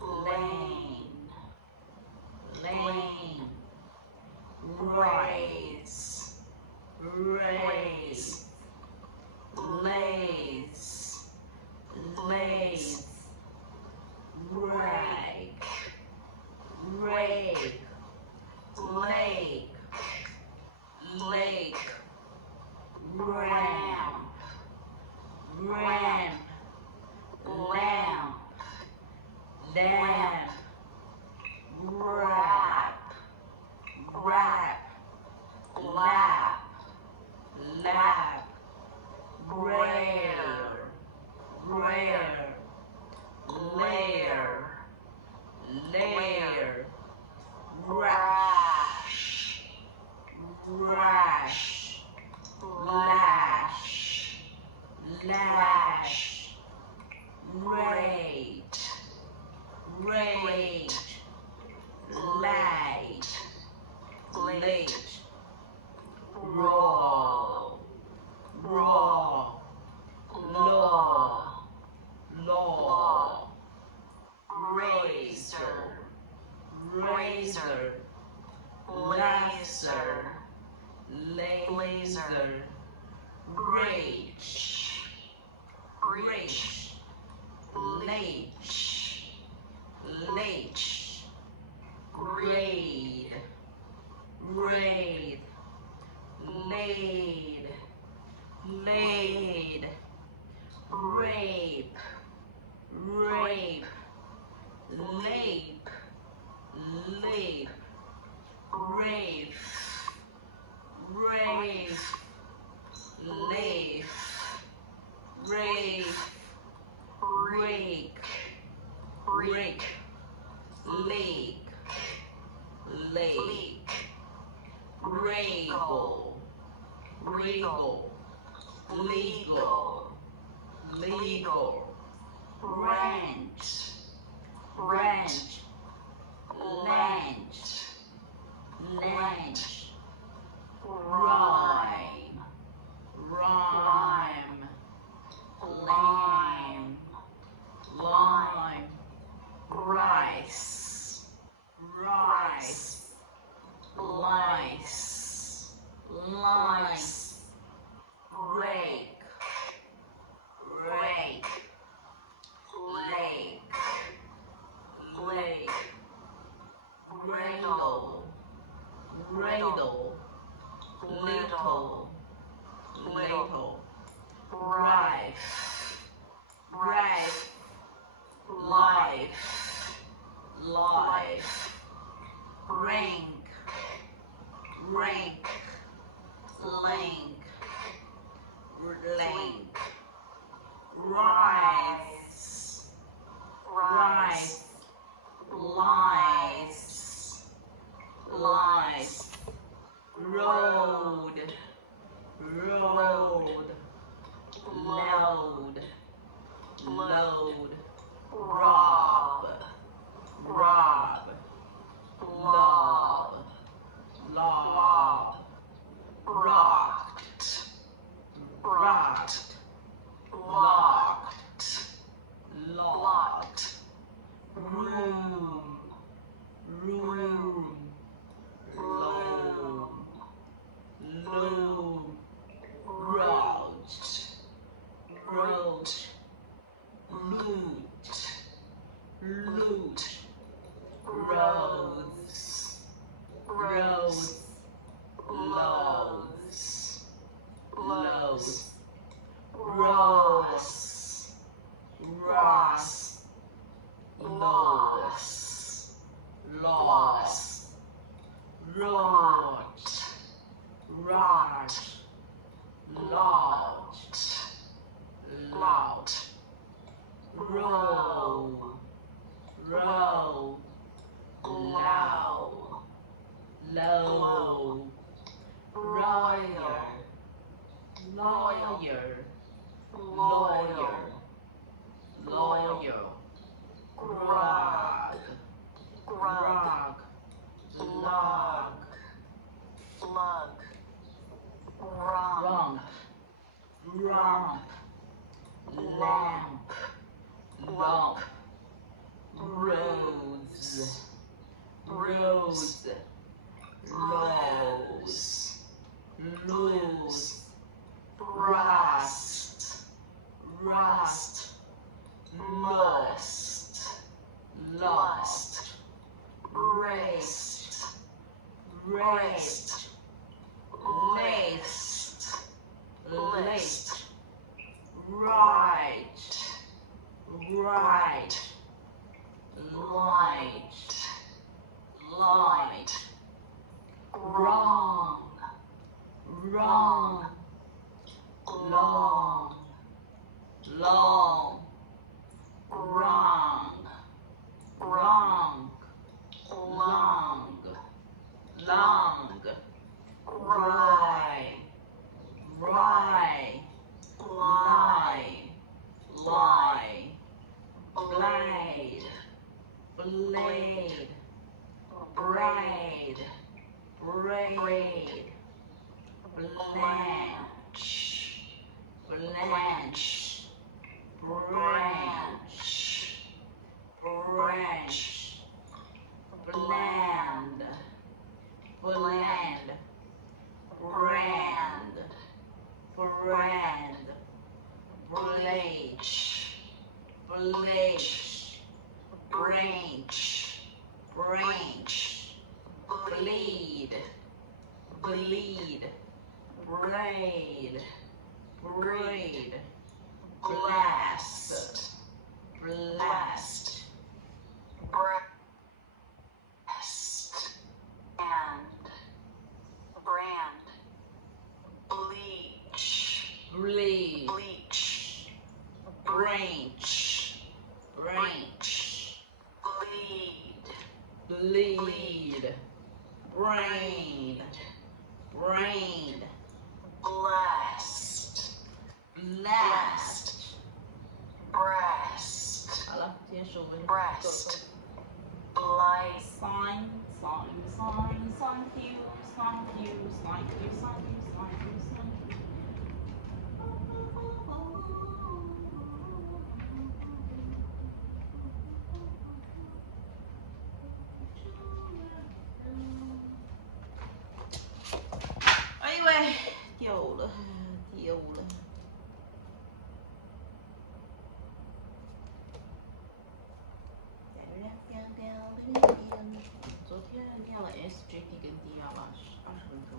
Lane. Lane. Raise. Raise. Lays. Lays. Rake. Rake. Lake. Lake. Ramp. Ramp. Lamp. Lamp. Wrap. Wrap. Lap. Lap. Rare. Rare. Layer. Layer. Rash. Rash. Lash. Lash. Rate. Rate. Light. Late. Raw. Raw. Law. Law. Razor. Razor. Laser. Laser. Rage. Rage. Leech. Leech. Raid. Raid. Laid. Laid. Rape. Rape. Lape. legal, legal, legal, ranch, ranch, lunch, lunch, rhyme, rhyme, lime, lime, rice, rice, lice, lice, rake, rake, lake, lake, riddle, riddle, little, little, rife, rife, life, life, rank, rank, link, link, rise, rise, lies, lies, road, road, load, load, rob, rob, lob, lob, rocked, rocked, locked, locked, room, room, loom, loom, roach, roach, loot, loot, rose, rose, lows, lows, rose, ross, loss, loss, rot, rot, lodged, lot, row, row, low, low, lawyer, lawyer, lawyer, lawyer, grog, grog, log, Lug. Rump. rump, lamp, lump, rose, rose, rose, loose, rust, rust, lust, lust, raced, raced, laced, laced, right, right, light, light, wrong, wrong, long, long, wrong, wrong, long, long, rye, rye, lie, lie, blade, blade, braid, braid, blanch, blanch, branch, branch, bland, bland, brand, brand, bleach, bleach, branch, branch, bleed, bleed, braid, braid, blast, blast, Breast. And. Brand. Bleach. bleed, Bleach. branch, branch, Bleed. bleed, brain, brain, Blessed. Blessed. Breast. 好了，今天15分钟。 Breast. Blight. Sign, sign, sign, thank you, thank you, thank you, thank you, thank you, thank you.哎呦喂，掉了，掉了。昨天念了 SGD 跟 DR 了20分钟。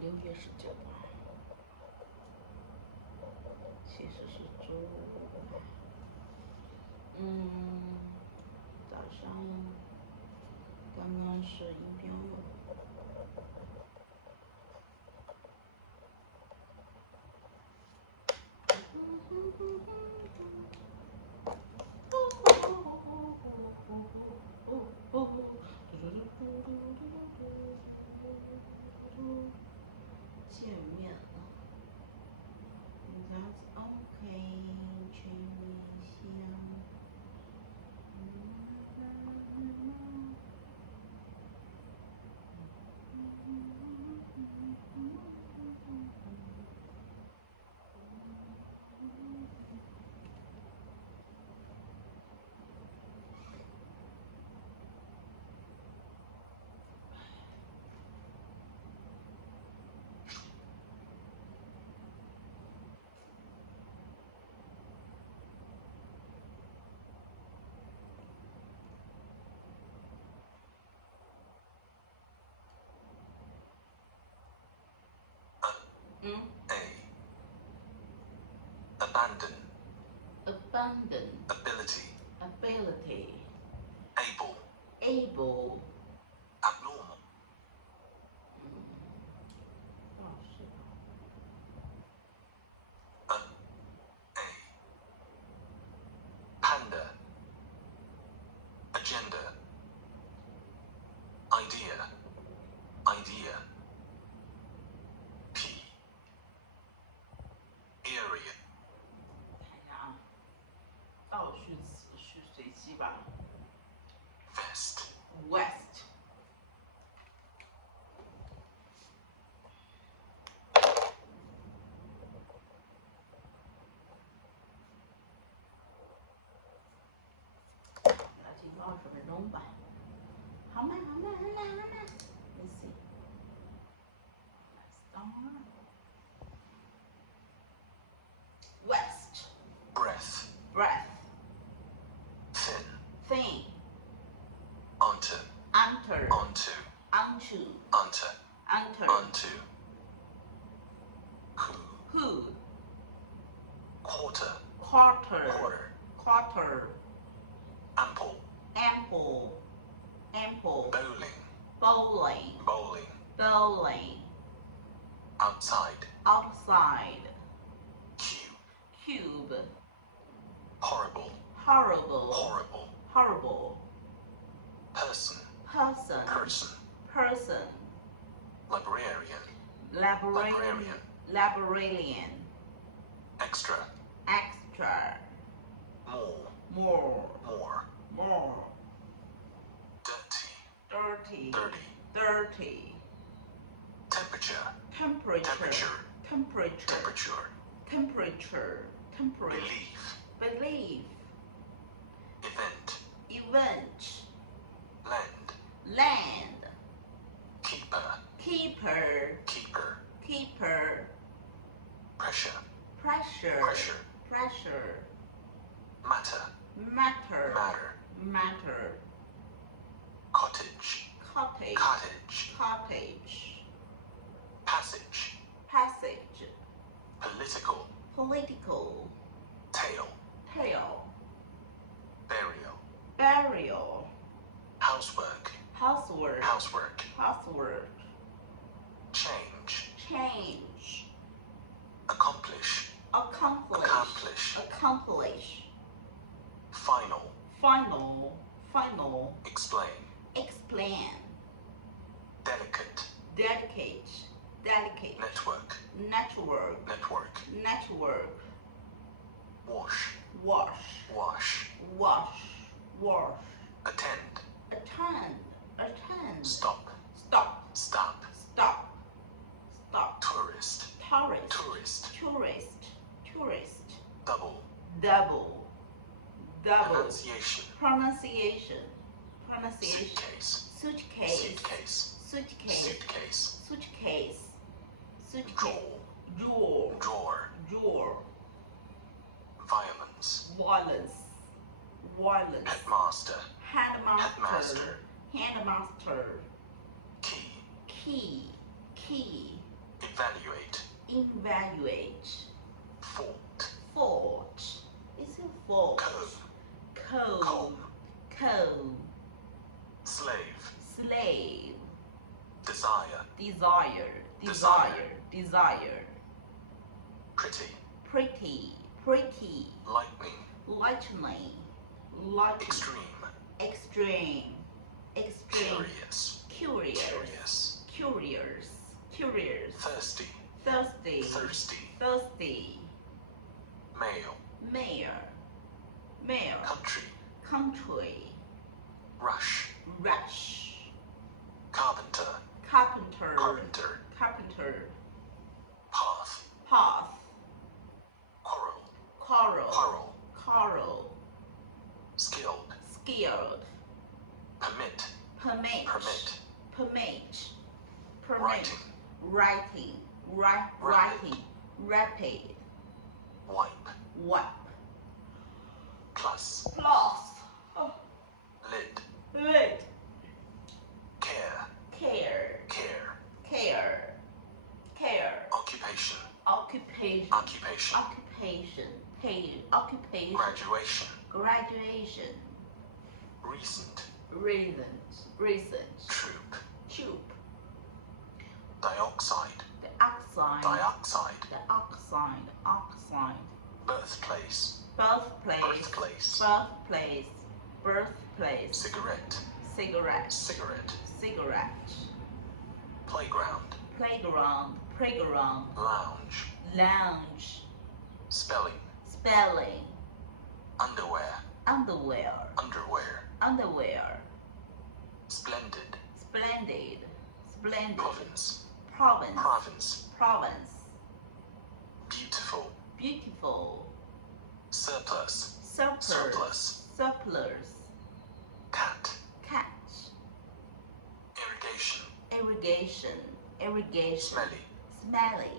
6月19号，其实是周五。早上刚刚是音标。见面了 ，That's okay， 去面香。Abandon. Abandon. Ability. Ability. Able. Able. Abnormal. 是吧？ Panda. Agenda. Idea. Idea. P. Area. 看一下啊，倒叙词是随机吧 Vest.？West.来进行20分钟吧。好慢，好慢，好慢，好慢。Let's see. Let's start. West. Breath. Breath. Thin. Thin. Onto. Enter. Onto. Onto. Onto. Enter. Onto. Who. Who. Quarter. Quarter. Quarter. Quarter. Ample. Ample. Ample. Bowling. Bowling. Bowling. Bowling. Outside. Outside. Cube. Cube. Horrible. Horrible. Horrible. Horrible. Person. Person. Person. Person. Librarian. Librarian. Librarian. Extra. Extra. More. More. More. More. Dirty. Dirty. Dirty. Dirty. Temperature. Temperature. Temperature. Temperature. Temperature. Temperature. Temperature. Believe. Believe. Event. Event. Lend. Land. Keeper. Keeper. Keeper. Keeper. Pressure. Pressure. Pressure. Pressure. Matter. Matter. Matter. Matter. Cottage. Cottage. Cottage. Cottage. Passage. Passage. Political. Political. Tail. Tail. Burial. Burial. Housework. Housework. Housework. Housework. Change. Change. accomplish, accomplish, accomplish, accomplish, final, final, final, explain, explain, delicate, dedicate, delicate, network, network, network, network, wash, wash, wash, wash, wash, attend, attend, attend, stop, stop, stop, stop, stop, tourist, tourist, tourist, tourist, tourist, double, double, double, pronunciation, pronunciation, pronunciation, suitcase, suitcase, suitcase, suitcase, suitcase, suitcase, suitcase, drawer, drawer, drawer, drawer, violence, violence, violence, headmaster, headmaster, headmaster, key, key, key, evaluate, evaluate, fault, fault, it's a fault, code, code, code, slave, slave, desire, desire, desire, desire, pretty, pretty, pretty, lightning, lightning, lightning, extreme, extreme, extreme, curious, curious, curious, curious, curious, thirsty, thirsty, thirsty, thirsty, male, mayor, mayor, country, country, rush, rush, carpenter, carpenter, carpenter, carpenter, path, path, quarrel, coral, quarrel, coral, skilled, skilled, permit, permit, permit, permit, permit, writing, writing, Rapid. writing, rapid, wipe, wipe, plus, plus, oh, lid, lid, care, care, care, care, care, occupation, occupation, occupation, occupation, pay, occupation, graduation, graduation, recent, recent, troop, troop, dioxide, the oxide, dioxide, the oxide, oxide, birthplace, birthplace, birthplace, birthplace, birthplace, cigarette, cigarette, cigarette, cigarette, playground, playground, playground, lounge, lounge, spelling, spelling, underwear, underwear, underwear, underwear, splendid, splendid, splendid, province, province, province, province, beautiful, beautiful, surplus, surplus, surplus, surplus, cat, catch, irrigation, irrigation, irrigation, smelly, smelly,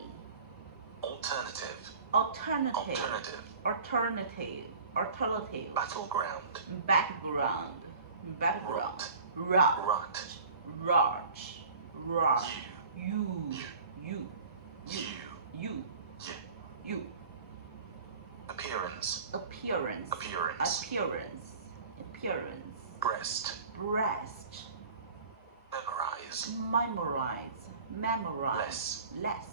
alternative, alternative, alternative, alternative, alternative, battleground, background, background, rut, rut, rut, rut, rut, you, you, you, you, you, you, appearance, appearance, appearance, appearance, appearance, breast, breast, memorize, memorize, memorize, less, less,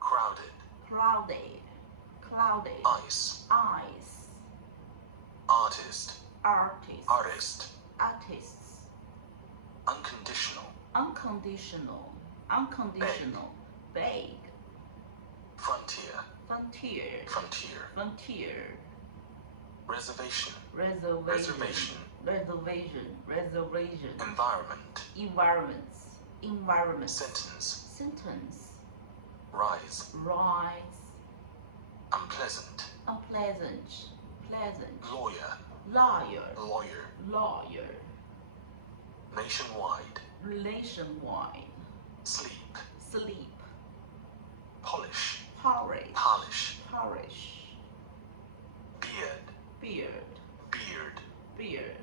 crowded, clouded, clouded, ice, ice, artist, artist, artist, artists, unconditional, unconditional, unconditional, vague, frontier, frontier, frontier, frontier, reservation, reservation, reservation, reservation, environment, environments, environments, sentence, sentence, rise, rise, unpleasant, unpleasant, pleasant, lawyer, lawyer, lawyer, lawyer, nationwide, nationwide, sleep, sleep, polish, polish, polish, polish, beard, beard, beard, beard,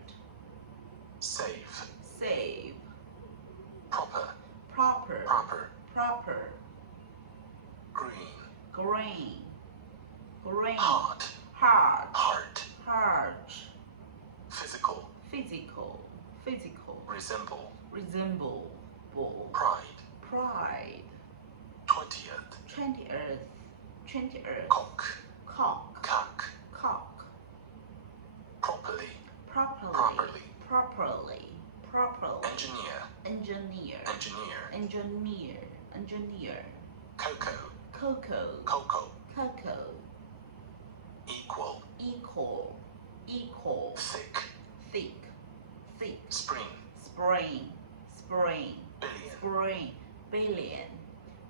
save, save, proper, proper, proper, proper, green, green, green, heart, heart, heart, heart, physical, physical, physical, resemble, resemble, pride, pride, 20th. 20th. 20th. Cock. Cock. Cack. Cock. Properly. Properly. Properly. Properly. Properly. Engineer. Engineer. Engineer. Engineer. Engineer. Cocoa. Cocoa. Cocoa. Cocoa. Equal. Equal. Equal. Thick. Thick. Thick. Spring. Spring. Spring. Billion. Spring. Billion.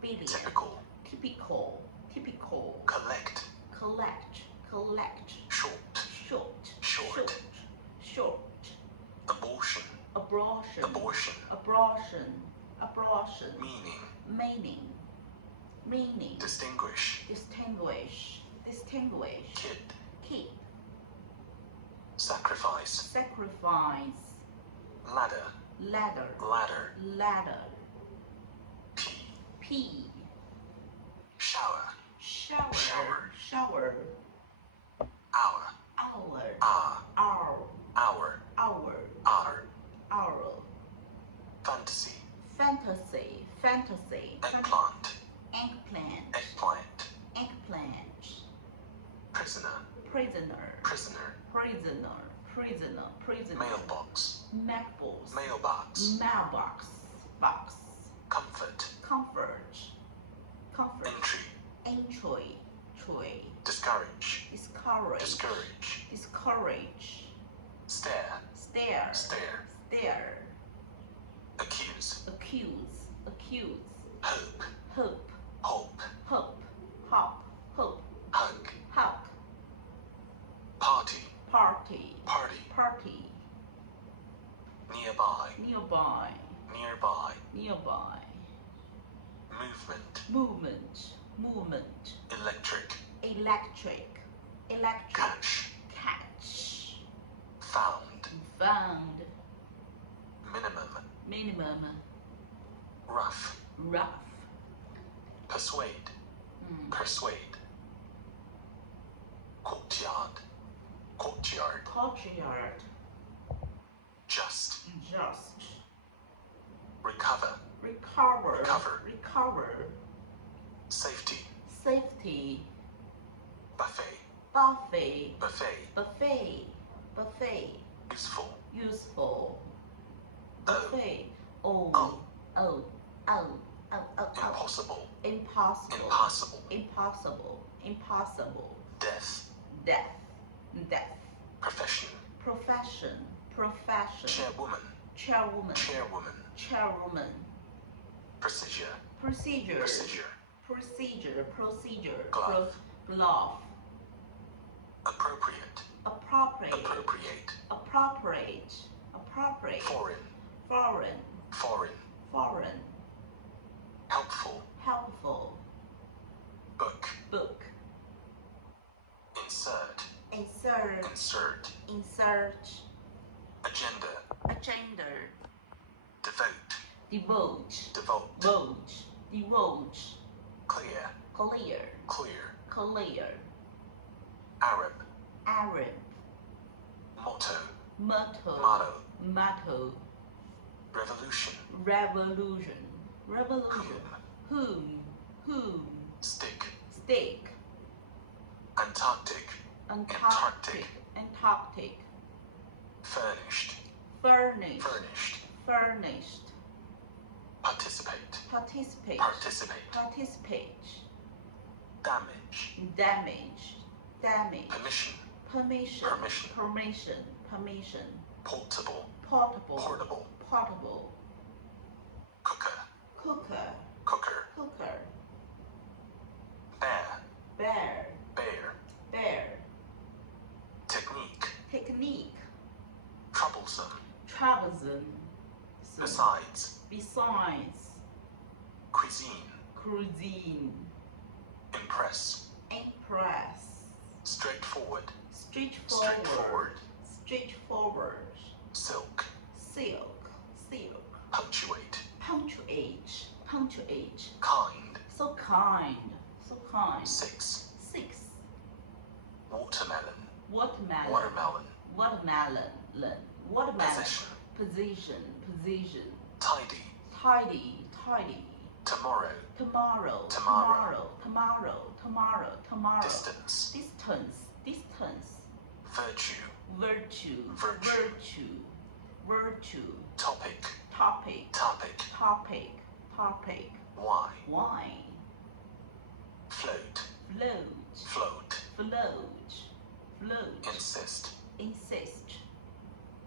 Billion. Typical. Typical. Typical. Collect. Collect. Collect. Short. Short. Short. Short. Abortion. Abortion. Abortion. Abortion. Abortion. Meaning. Meaning. Meaning. Distinguish. Distinguish. Distinguish. Kid. Keep. Sacrifice. Sacrifice. Ladder. Ladder. Ladder. Ladder. Pea. Pea. Shower. Shower. Shower. Shower. Hour. Hour. Ah. Hour. Hour. Hour. Hour. Hour. Fantasy. Fantasy. Fantasy. Eggplant. Eggplant. Eggplant. Eggplant. Prisoner. Prisoner. Prisoner. Prisoner. Prisoner. Prisoner. Mailbox. Mailbox. Mailbox. Mailbox. Box. Comfort. Comfort. Comfort. Entry. Entry. Tree. Discourage. Discourage. Discourage. Discourage. Stare. Stare. Stare. Stare. Accuse. Accuse. Accuse. Hope. Hope. Hope. Hope. Hop. Hope. Hug. Hug. Party. Party. Party. Party. Nearby. Nearby. Nearby. Nearby. Movement. Movement. Movement. Electric. Electric. Electric. Catch. Catch. Found. Found. Minimum. Minimum. Rough. Rough. Persuade. Persuade. Courtyard. Courtyard. Courtyard. Just. Just. Recover. Recover. Recover. Recover. Safety. Safety. Buffet. Buffet. Buffet. Buffet. Buffet. Useful. Useful. Oh. Buffet. Oh. Oh. Oh. Oh. Oh. Oh. Impossible. Impossible. Impossible. Impossible. Impossible. Death. Death. Death. Profession. Profession. Profession. Chairwoman. Chairwoman. Chairwoman. Chairwoman. Procedure. Procedure. Procedure. Procedure. Procedure. Glove. Glove. Appropriate. Appropriate. Appropriate. Appropriate. Appropriate. Foreign. Foreign. Foreign. Foreign. Helpful. Helpful. Book. Book. Insert. Insert. Insert. Insert. Agenda. Agenda. Devote. Devote. Devote. Vote. Devote. Clear. Clear. Clear. Clear. Arab. Arab. Motto. Motto. Motto. Motto. Revolution. Revolution. Revolution. Whom. Whom. Stick. Stick. Antarctic. Antarctic. Antarctic. Furnished. Furnished. Furnished. Furnished. Participate. Participate. Participate. Participate. Damage. Damage. Damage. Permission. Permission. Permission. Permission. Permission. Portable. Portable. Portable. Portable. Cooker. Cooker. Cooker. Cooker. Bear. Bear. Bear. Bear. Technique. Technique. Troublesome. Troublesome. Besides. Besides. Cuisine. Cuisine. Impress. Impress. Straightforward. Straightforward. Straightforward. Straightforward. Silk. Silk. Silk. Punctuate. Punctuate. Punctuate. Kind. So kind. So kind. 6. 6. Watermelon. Watermelon. Watermelon. Watermelon. Watermelon. Position. Position. Position. Tidy. Tidy. Tidy. tomorrow, tomorrow, Tomorrow. tomorrow, tomorrow, tomorrow. distance, Distance, distance. virtue, Virtue, Virtue. virtue, virtue. topic, Topic, topic, topic, topic. why, Wine, float, float, float, float, float. insist, Insist,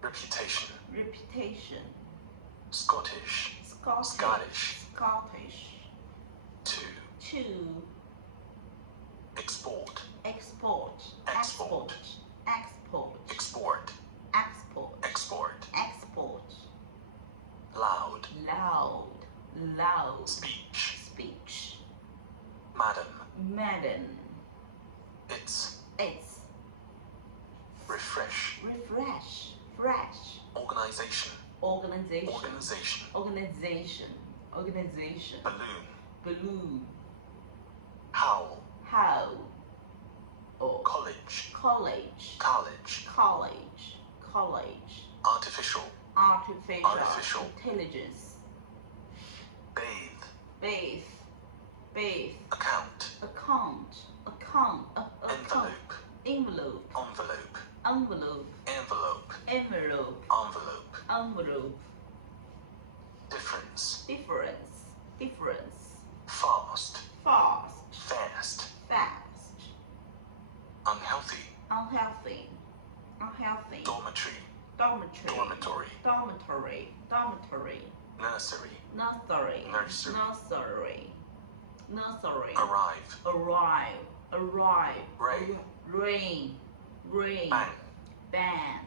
reputation, reputation. Scottish, Scottish, Scottish. Scottish. to, To export, export, Export. export, export, export, export, export. loud, Loud, loud. speech, Speech. madam, Madam. it's, It's refresh, refresh, fresh. organization, Organization, organization, organization, organization. balloon, Balloon. howl, How. Or college, college, college, college, college. artificial, Artificial, Artificial. intelligence. bathe, Bathe, bathe. account, Account, account, account. envelope, Envelope, envelope, envelope, envelope, envelope, envelope, envelope. difference, Difference, difference. fast, Fast, fast, fast. unhealthy, Unhealthy, unhealthy. dormitory, Dormitory, dormitory, dormitory, dormitory. nursery, Nursery, Nursery. nursery, nursery. arrive, Arrive, arrive. Rain. Rain, rain. bang, Ban.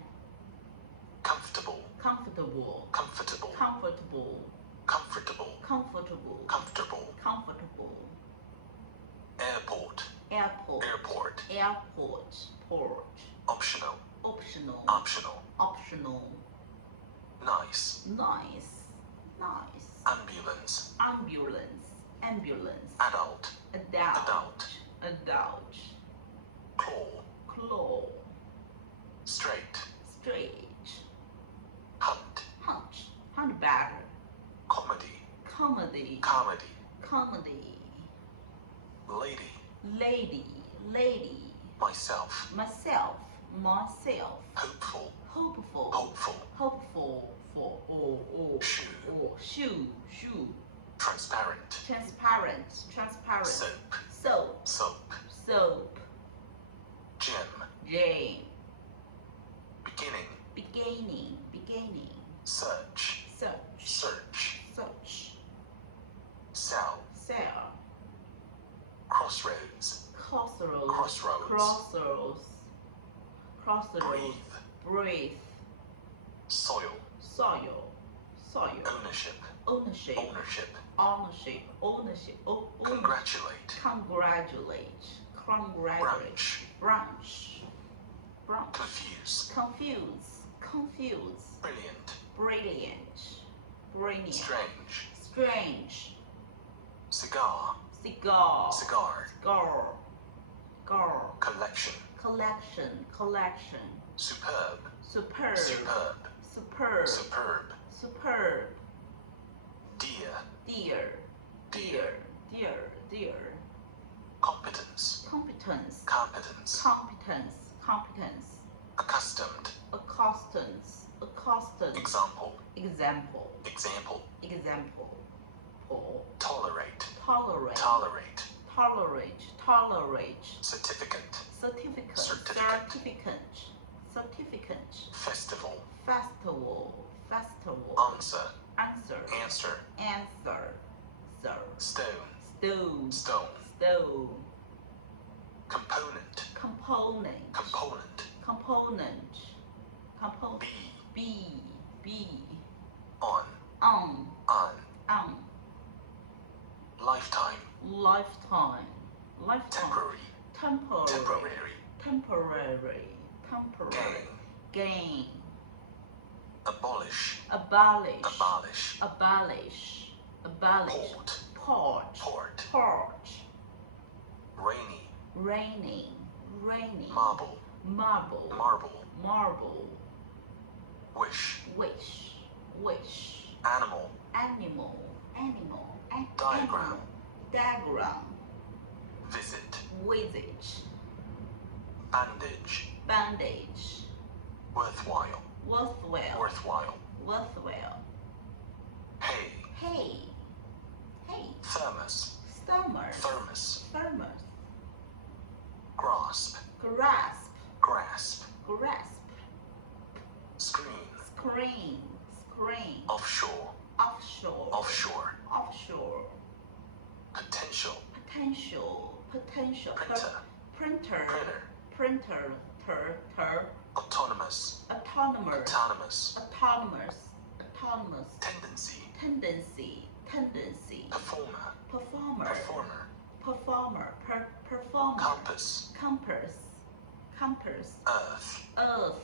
comfortable, Comfortable, comfortable, comfortable, comfortable, comfortable, comfortable, comfortable. airport, Airport, airport, airport, port. optional, Optional, optional, optional. nice, Nice, nice. ambulance, Ambulance, ambulance. adult, Adult, adult. claw, Claw, straight, straight. hunt, Hunt bag. comedy, Comedy, comedy, comedy. lady, Lady, lady. myself, Myself, myself. hopeful, Hopeful, hopeful, hopeful for Shoe. shoe, shoe. transparent, Transparent, transparent. soap, Soap, soap, soap. gem, Jane, beginning, beginning, beginning. search, Search, search, search. sell, Sell, crossroads, crossroads, Crossroads. crossroads, crossroads. breathe, Breathe, soil, soil, soil. ownership, Ownership, ownership, ownership, ownership. congratulate, Congratulate, congratulate. branch, Branch, confuse, confuse, confuse. brilliant, Brilliant, brilliant. strange, Strange, cigar, cigar, cigar, cigar, cigar. collection, Collection, collection. superb, Superb, superb, superb, superb, superb. dear, Dear, dear, dear, dear. competence, Competence, competence, competence, competence. accustomed, Accustomed, accustomed. example, Example, example, example. Or tolerate, tolerate, tolerate, tolerate, tolerate. certificate, Certificate, Certificate. certificate, certificate. festival, Festival, festival. answer, Answer, answer, answer. Sir. stone, Stone, stone, stone. component, Component, component, component. Component. be, B, on, on, on, lifetime, lifetime, lifetime. temporary, Temporary, temporary, temporary, gain, gain. abolish, Abolish, abolish, abolish, abolish. port, Port, port, port. rainy, Raining, raining. marble, Marble, marble, marble. wish, Wish, wish. animal, Animal, animal, Diagram. diagram, Visit. visit, Bandage. bandage, Worthwhile. worthwhile, Worthwhile. worthwhile, Hay. hay, hay, Thermos. thermos, Thermos. thermos, Grasp. grasp, Grasp. grasp, Screen. screen, screen, Offshore. offshore, Offshore. offshore, Potential. potential, potential, Printer. printer, Printer. printer, Autonomous. autonomous, Autonomous. autonomous, autonomous, Tendency. tendency, tendency, Performer. performer, Performer. performer, performer, Compass. compass, compass, Earth. earth,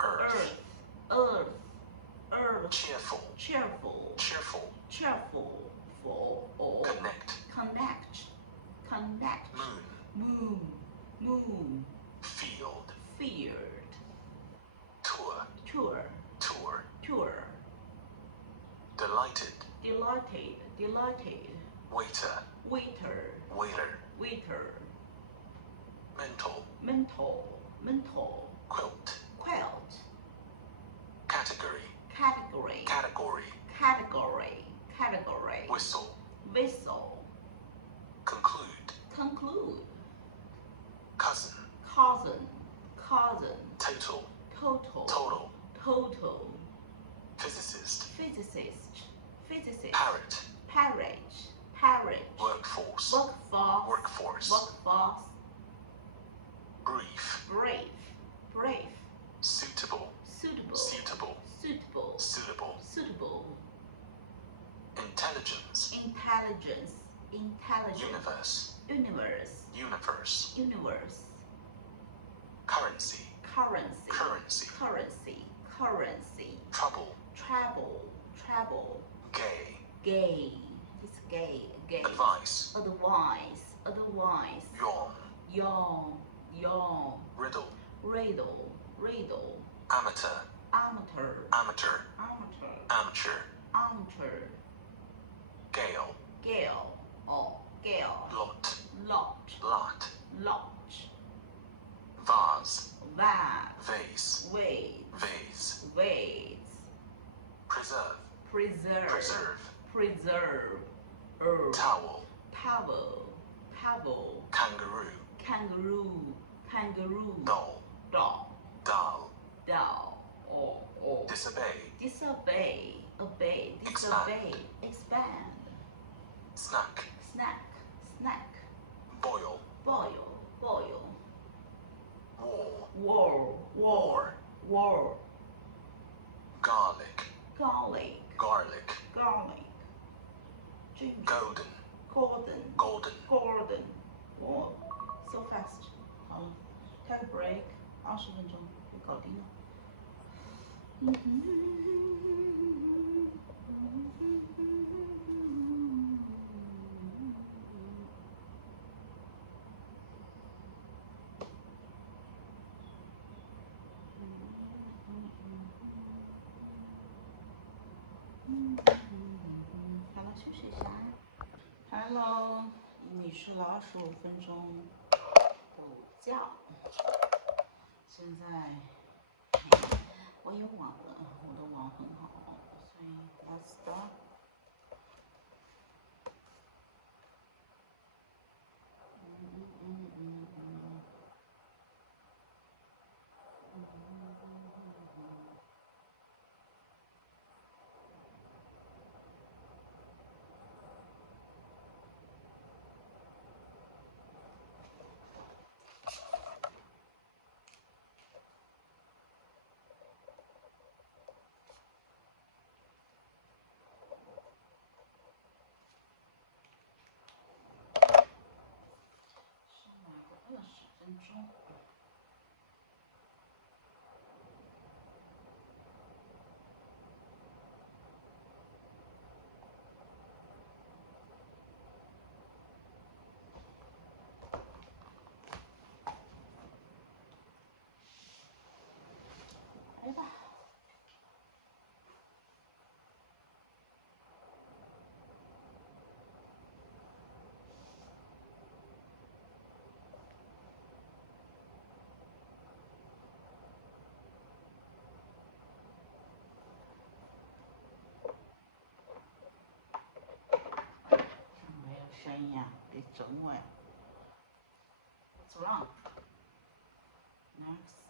Earth. earth, earth, Cheerful. cheerful, Cheerful. cheerful, for, Connect. connect, connect, Moon. moon, Field. field, Tour. tour, Tour. tour, Delighted. delighted, delighted, Waiter. waiter, Waiter. waiter, Mental. mental, mental, Quilt. quilt, Category. category, Category. category, category, Whistle. whistle, Conclude. conclude, Cousin. cousin, cousin, Total. total, Total. total, Physicist. physicist, physicist, Parrot. parrot, parrot, Workforce. workforce, Workforce. workforce, Brief. brave, brave, Suitable. suitable, Suitable. suitable, Suitable. suitable, Intelligence. intelligence, intelligence, Universe. universe, Universe. universe, Currency. currency, Currency. currency, currency, Trouble. travel, travel, Gay. gay, it's gay, gay, Advice. otherwise, otherwise, Yawn. yawn, yawn, Riddle. riddle, riddle, Amateur. amateur, Amateur. amateur, Amateur. amateur, Gale. gale, or gale, Lot. lot, Lot. lot, Vase. vase, Vase. vase, Vase. vase, Preserve. preserve, Preserve. preserve, Towel. towel, towel, Kangaroo. kangaroo, kangaroo, Doll. dog, Dull. doll, or Disobey. disobey, obey, disobey, expand, Snack. snack, snack, Boil. boil, boil, War. war, war, Garlic. garlic, Garlic. garlic, ginger, Golden. golden, Golden. golden, war, so fast，好了 ，take a break，20分钟就搞定了。好了，休息一下。Hello，你睡了25分钟补觉，现在我有网了，我的网很好，所以 let's start。20分钟。来吧。一样，你整我。What's wrong? Next.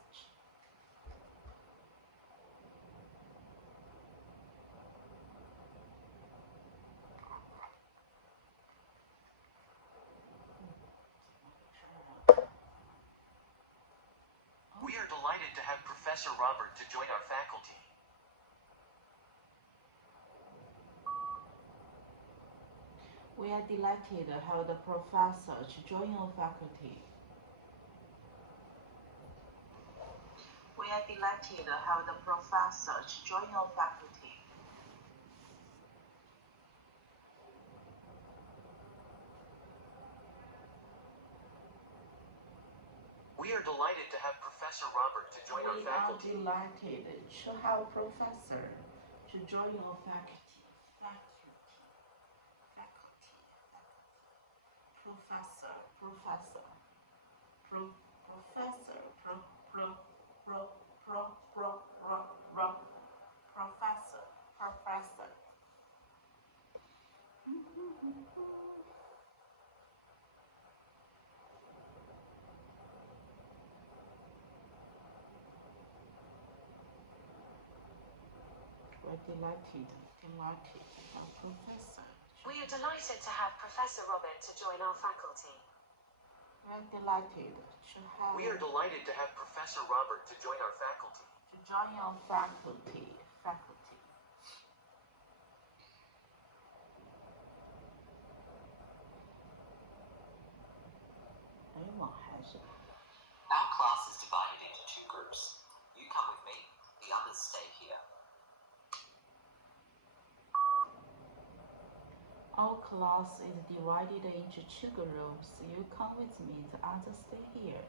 We are delighted to have Professor Robert to join our faculty. We are delighted to have the professor to join our faculty. We are delighted to have the professor to join our faculty. We are delighted to have Professor Robert to join our faculty. We are delighted to have a professor to join our faculty. Professor. Professor. Professor. We're delighted to have professor. We are delighted to have Professor Robert to join our faculty. We're delighted to have. We are delighted to have Professor Robert to join our faculty. To join our faculty. Faculty. Our class is divided into two groups. You come with me, the others stay here. Our class is divided into two groups. You come with me, the others stay here.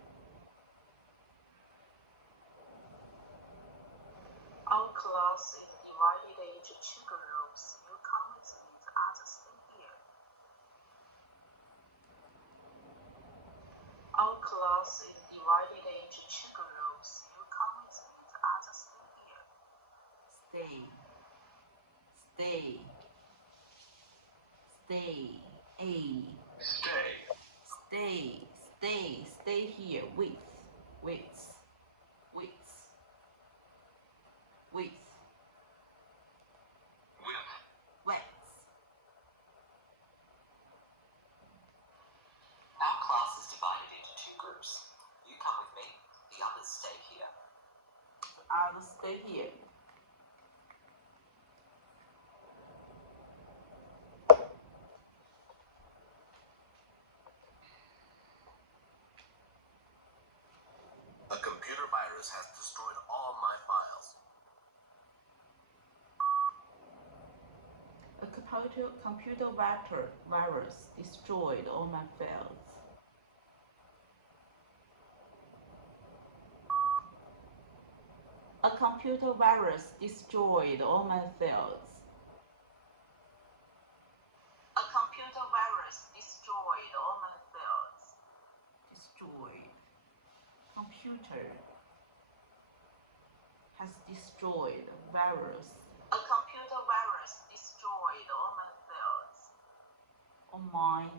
Our class is divided into two groups. You come with me, the others stay here. Our class is divided into two groups. You come with me, the others stay here. Stay. Stay. Stay. A. Stay. Stay. Stay. Stay here. With. With. With. With. With. Our class is divided into two groups. You come with me, the others stay here. Others stay here. A computer virus has destroyed all my files. A computer virus destroyed all my files. A computer virus destroyed all my files. A computer virus destroyed all my files. Destroyed. Computer has destroyed virus. A computer virus destroyed all my files. Oh my.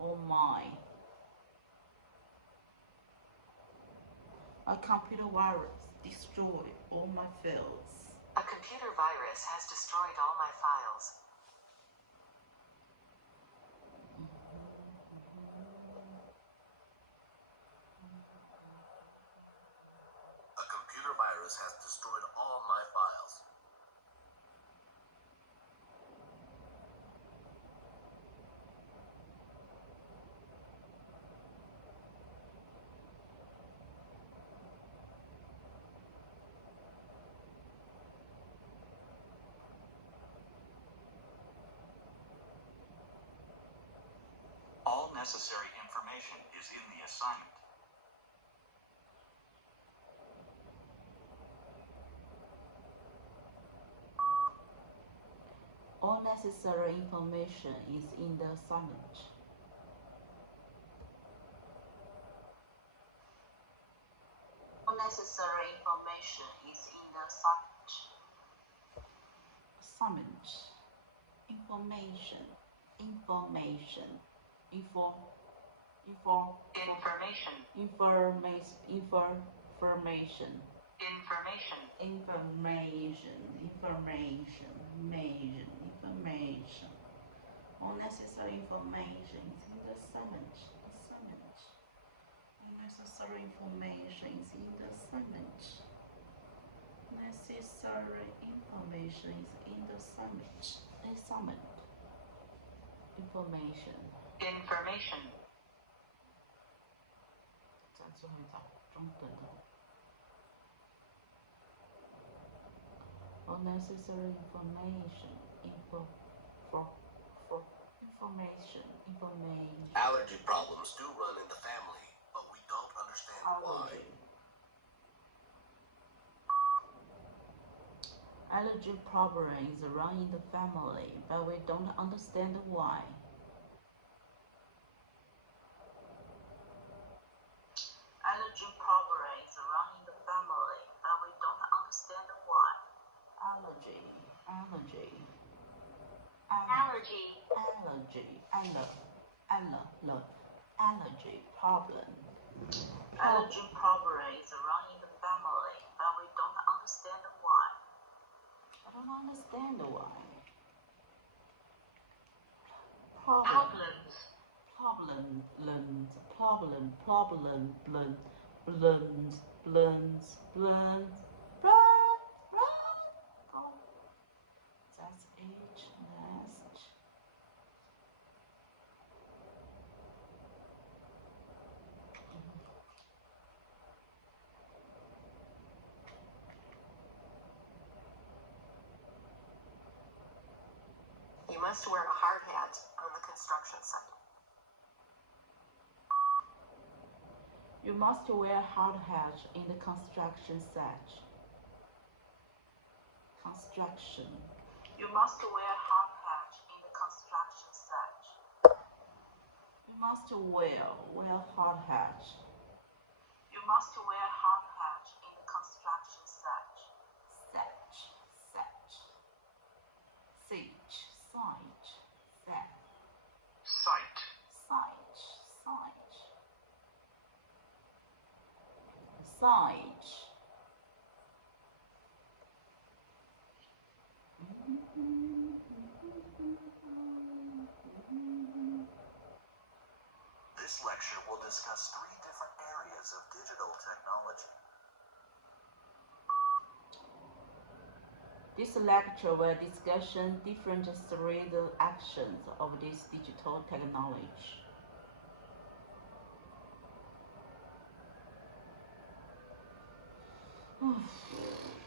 Oh my. A computer virus destroyed all my files. A computer virus has destroyed all my files. A computer virus has destroyed all my files. All necessary information is in the assignment. All necessary information is in the assignment. All necessary information is in the assignment. Assignment. Information information. Information. Unnecessary information is in the summons. Unnecessary information is in the summons. Necessary information is in the summons. Information. 再最后一张中等的。Unnecessary information. Information. Allergy problems do run in the family, but we don't understand why. Allergy problems run in the family, but we don't understand why. Allergy problems run in the family, but we don't understand why. Allergy. Allergy problem. Allergy problems run in the family, but we don't understand why. I don't understand why. Oh, that's it. Next. You must wear a hard hat on the construction site. You must wear hard hat in the construction site. You must wear hard hat in the construction site. You must wear hard hat. You must wear hard hat in the construction site. Site. This lecture will discuss 3 different areas of digital technology. This lecture will discuss different 3 actions of this digital technology.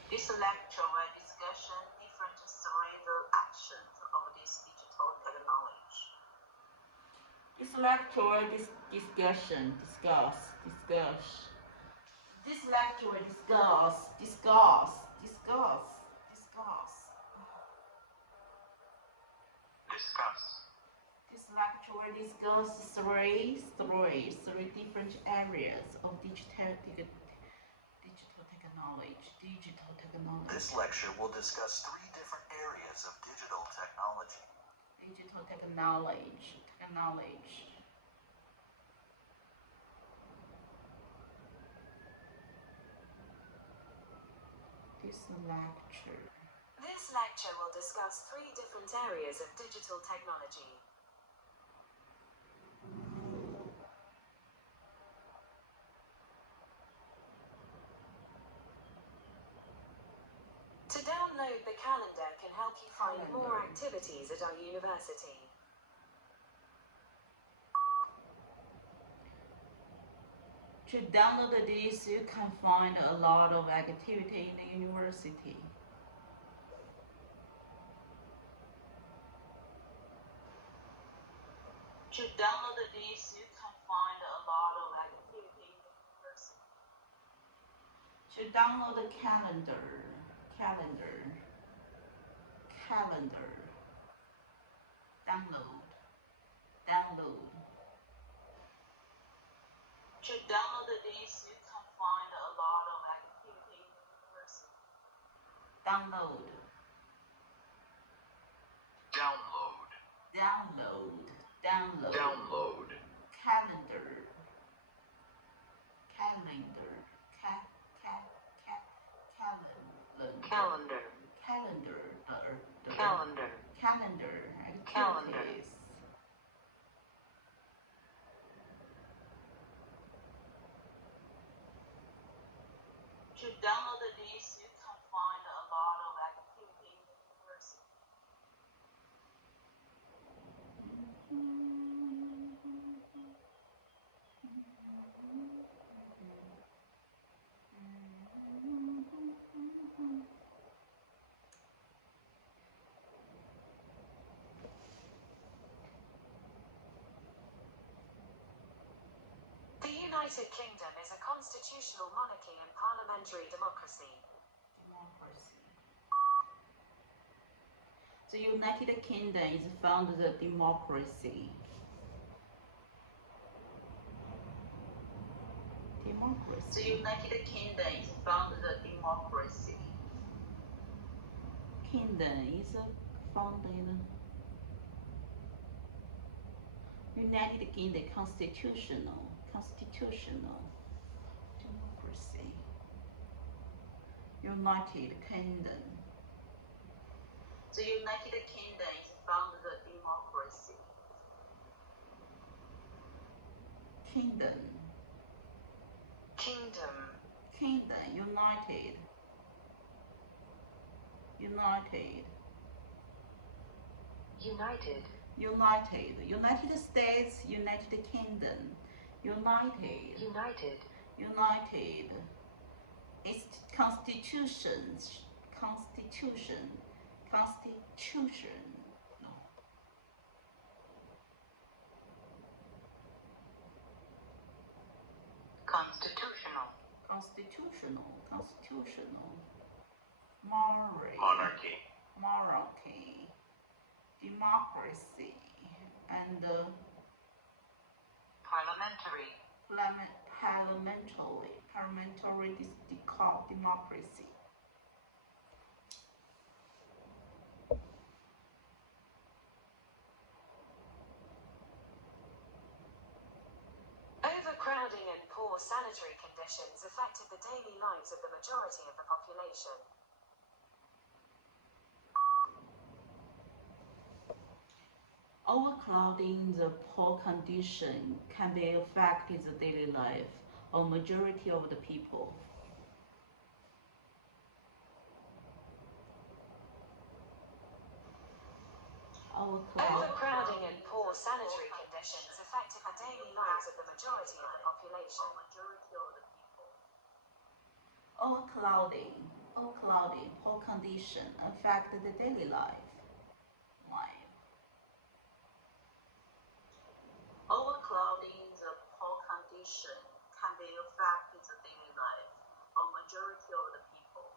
This lecture will discuss different 3 actions of this digital technology. This lecture will discuss. This lecture will discuss. This lecture will discuss three different areas of digital technology. This lecture will discuss 3 different areas of digital technology. This lecture will discuss 3 different areas of digital technology. To download the calendar can help you find more activities at our university. To download this, you can find a lot of activity in the university. To download this, you can find a lot of activity in the university. To download the calendar. Download. To download this, you can find a lot of activity in the university. Download. Download. Download. Calendar. Calendar. Activities. If you download this, you can find a lot of activity in the university. The United Kingdom is a constitutional monarchy and parliamentary democracy. The United Kingdom is founded a democracy. The United Kingdom is founded a democracy. Kingdom is founded. United Kingdom constitutional democracy. United Kingdom. The United Kingdom is founded a democracy. Kingdom. United States, United Kingdom, United. Its constitution. No. Constitutional. Monarchy. Democracy. And Parliamentary. Parliamentary democracy. Overcrowding and poor sanitary conditions affected the daily lives of the majority of the population. Overcrowding, the poor condition can be affected the daily life of majority of the people. Overcrowding and poor sanitary conditions affected the daily lives of the majority of the population. Overcrowding, poor condition affect the daily life. Overcrowding, the poor condition can be affect the daily life of majority of the people.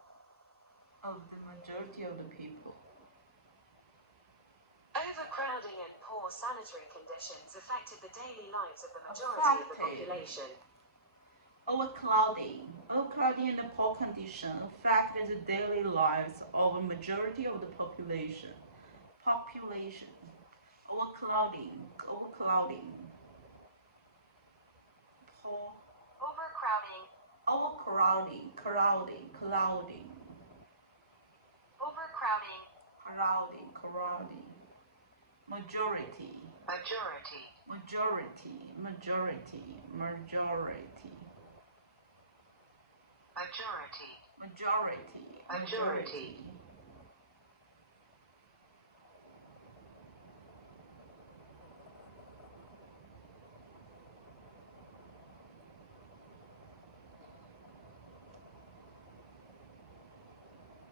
Overcrowding and poor sanitary conditions affected the daily lives of the majority of the population. Overcrowding and poor condition affect the daily lives of a majority of the population. Overcrowding. Overcrowding. Majority.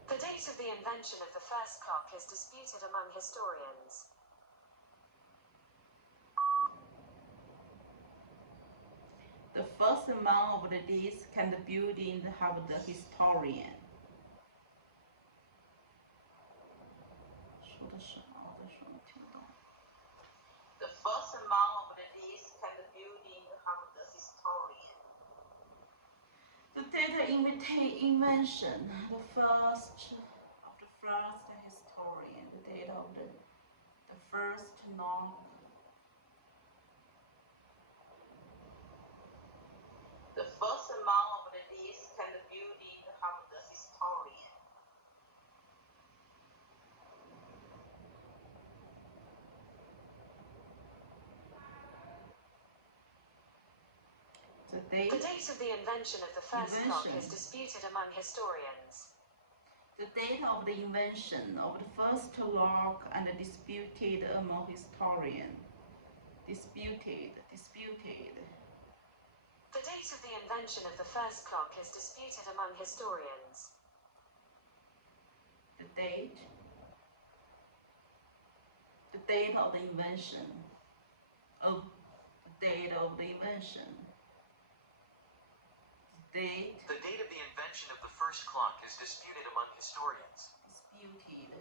The date of the invention of the first clock is disputed among historians. The first among of these can the building have the historian. The first among of these can the building have the historian. The data invention, the first historian, the date of the first knock. The first among of these can be building have the historian. The date. The date of the invention of the first clock is disputed among historians. The date of the invention of the first clock and disputed among historians. Disputed. The date of the invention of the first clock is disputed among historians. The date of the invention of the date of the invention. The date of the invention of the first clock is disputed among historians. Disputed.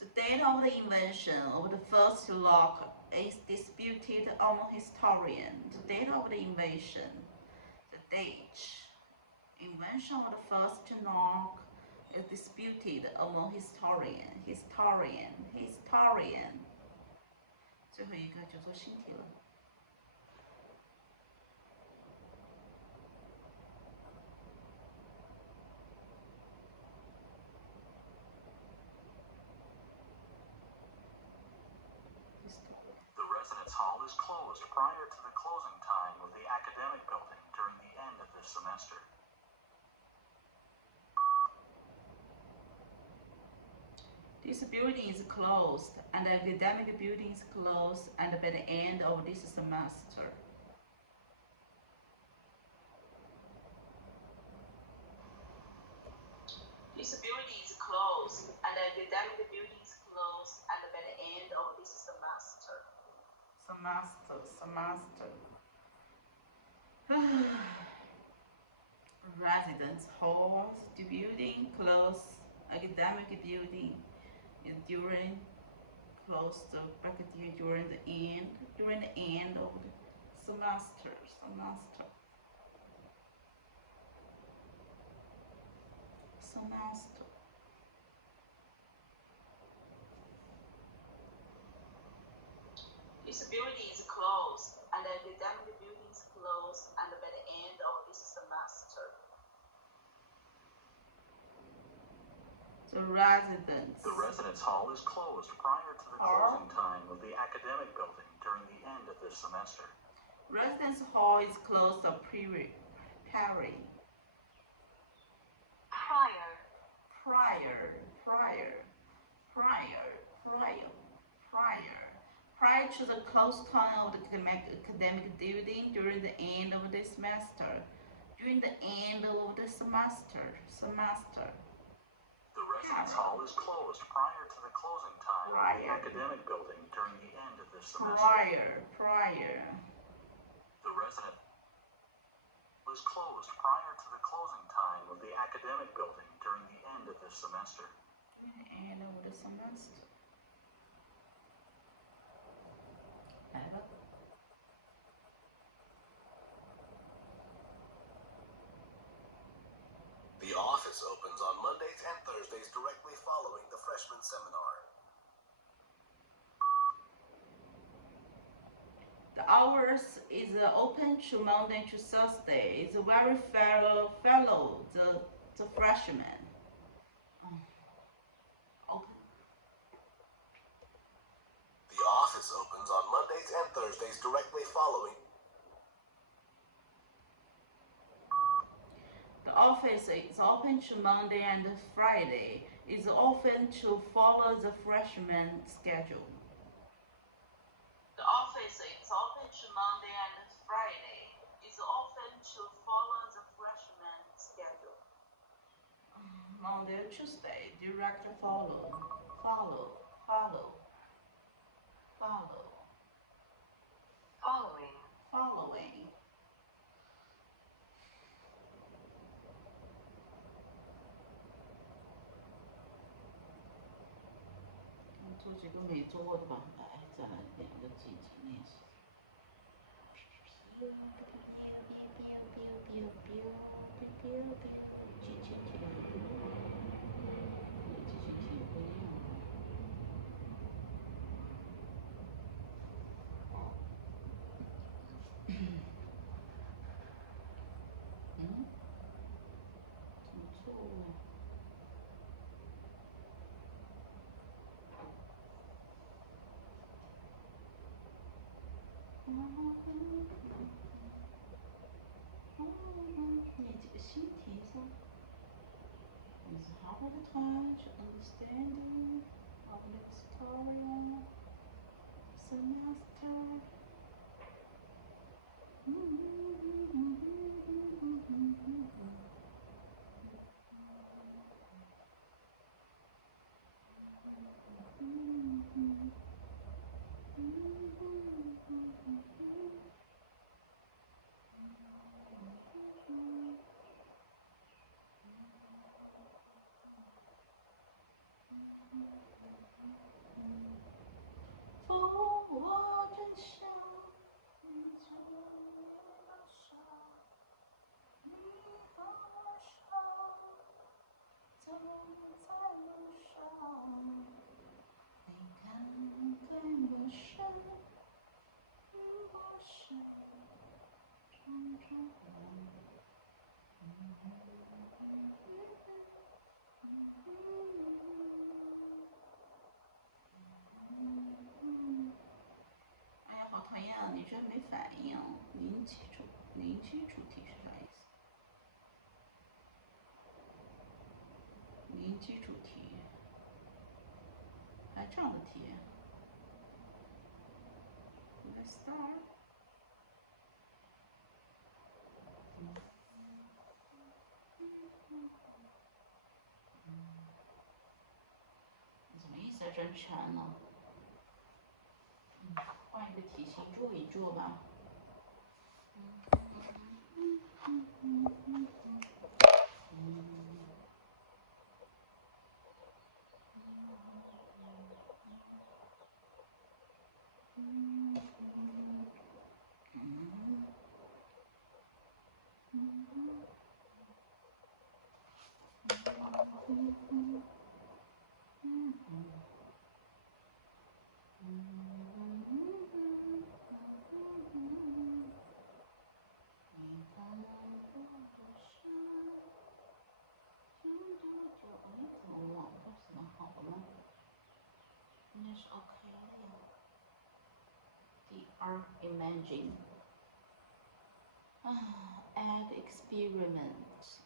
The date of the invention of the first clock is disputed among historians. The date of the invention. The date. Invention of the first clock is disputed among historians. Historian. 最后一个就做新题了。The residence hall is closed prior to the closing time of the academic building during the end of this semester. This building is closed, and the academic building is closed, and by the end of this semester. This building is closed, and the academic building is closed, and by the end of this semester. Residence halls, the building closed, academic building is closed back during the end of the semester. This building is closed, and the academic building is closed, and by the end of this semester. The residence hall is closed prior to the closing time of the academic building during the end of this semester. Residence hall is closed prior to the close time of the academic building during the end of the semester. The residence hall is closed prior to the closing time of the academic building during the end of this semester. The residence is closed prior to the closing time of the academic building during the end of this semester. The office opens on Mondays and Thursdays directly following the freshman seminar. The hours is open to Monday to Thursday. It's very fellow the freshman. Open. The office opens on Mondays and Thursdays directly following. The office is open to Monday and Friday. It's open to follow the freshman schedule. The office is open to Monday and Friday. It's open to follow the freshman schedule. Monday or Tuesday, direct follow. Following.做几个没做过的吧，来，再来2个集体练习。awkward time to understanding of the tutorial semester. for我真想你走多少，你和我手走在路上，你看在我身，我是种种哎呀，好讨厌啊！你居然没反应。零基础题是啥意思？零基础题，还这样的题 ？Let's start。什么意思啊？真全了。换一个题型做一做吧。应该是 OK 的呀。第二 imagine。egg experiment.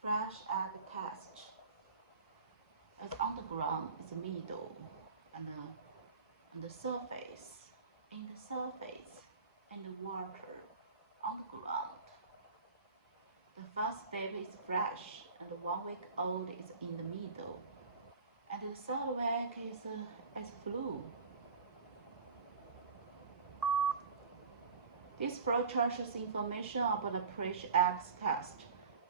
Fresh egg test. As on the ground is the middle, and the surface, in the surface, and the water on the ground. The first step is fresh, and 1 week old is in the middle, and the third week is flu. This flowchart shows information about the pre-egg test.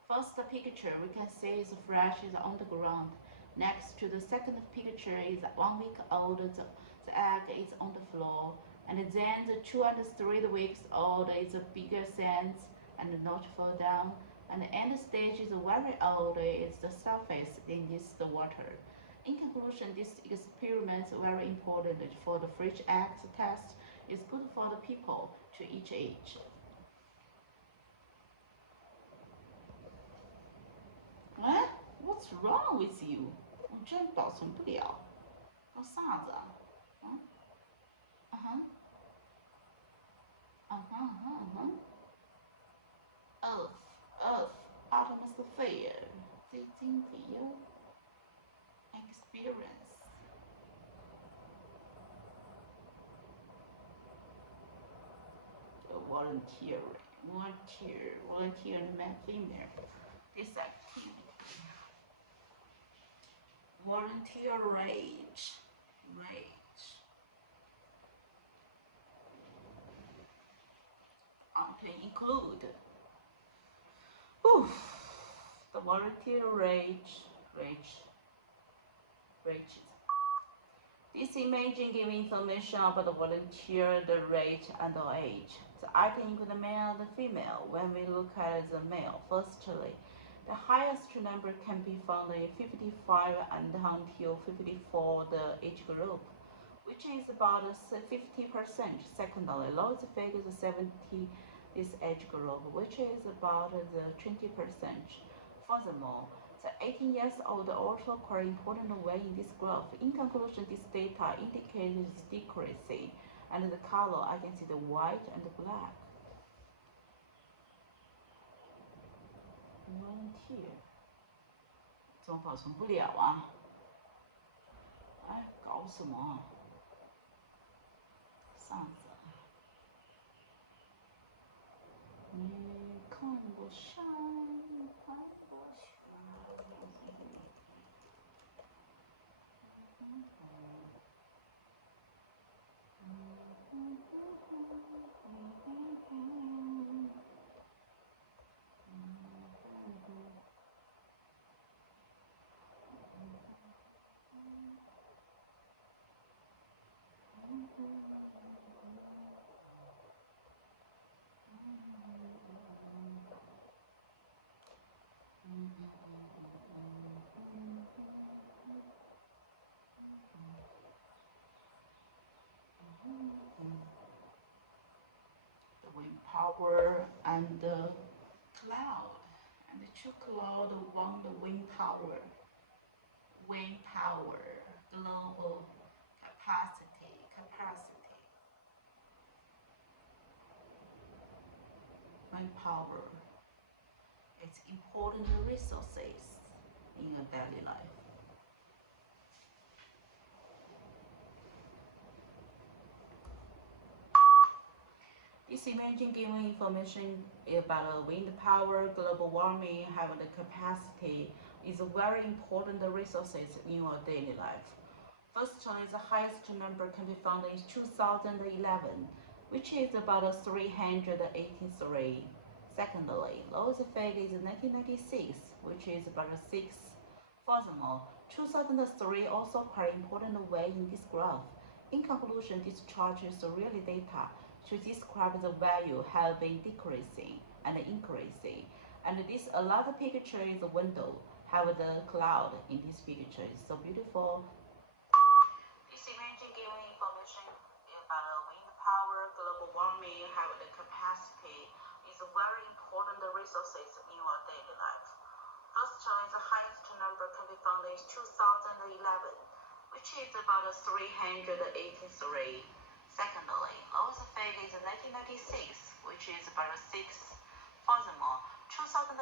First picture we can see is fresh is on the ground. Next to the second picture is 1 week old, the egg is on the floor. And then the 2 and 3 weeks old is a bigger sense and not fall down. And the end stage is very old, is the surface in this the water. In conclusion, this experiment is very important for the fresh egg test. It's good for the people to each age. 哎 ，What's wrong with you？ 我居然保存不了，搞啥子啊？Earth, atmosphere, sitting view, experience. Volunteer, male, female. This activity. Volunteer rage. To include. The volunteer rage. This image gives information about the volunteer, the rate, and the age. The item includes the male and the female. When we look at the male, firstly, the highest number can be found in 55 and until 54, the age group, which is about 50%. Secondly, lowest figure is 70, this age group, which is about the 20%. Furthermore, the 18 years old also occur important way in this graph. In conclusion, this data indicates decreasing, and the color I can see the white and the black. Volunteer. 怎么保存不了啊？哎，搞什么啊？上子，你看我山，看我山。The wind power and the cloud, and the two cloud won the wind power. Wind power, global capacity. Wind power. It's important resources in your daily life. This imagine giving information about wind power, global warming, having the capacity is a very important resources in your daily life. Firstly, the highest number can be found in 2011, which is about 383. Secondly, lowest figure is 1996, which is about 6. Furthermore, 2003 also quite important way in this graph. In conclusion, this chart is real data to describe the value have been decreasing and increasing. And this another picture is a window, have the cloud in this picture. It's so beautiful. This image giving information about wind power, global warming, have the capacity is a very important resources in your daily life. Firstly, the highest number can be found in 2011, which is about 383. Secondly, lowest figure is 1996, which is about 6. Furthermore, 2003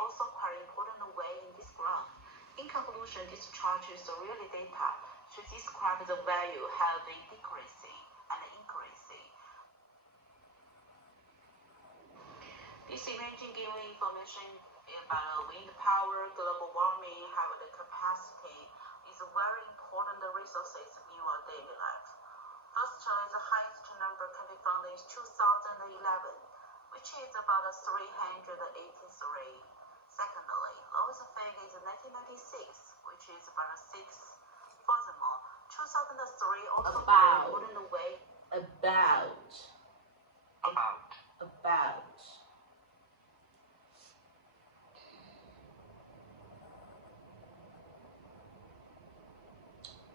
also quite important way in this graph. In conclusion, this chart is real data to describe the value have been decreasing and increasing. This image giving information about wind power, global warming, have the capacity is a very important resources in your daily life. Firstly, the highest number can be found in 2011, which is about 383. Secondly, lowest figure is 1996, which is about 6. Furthermore, 2003 also quite important way. About.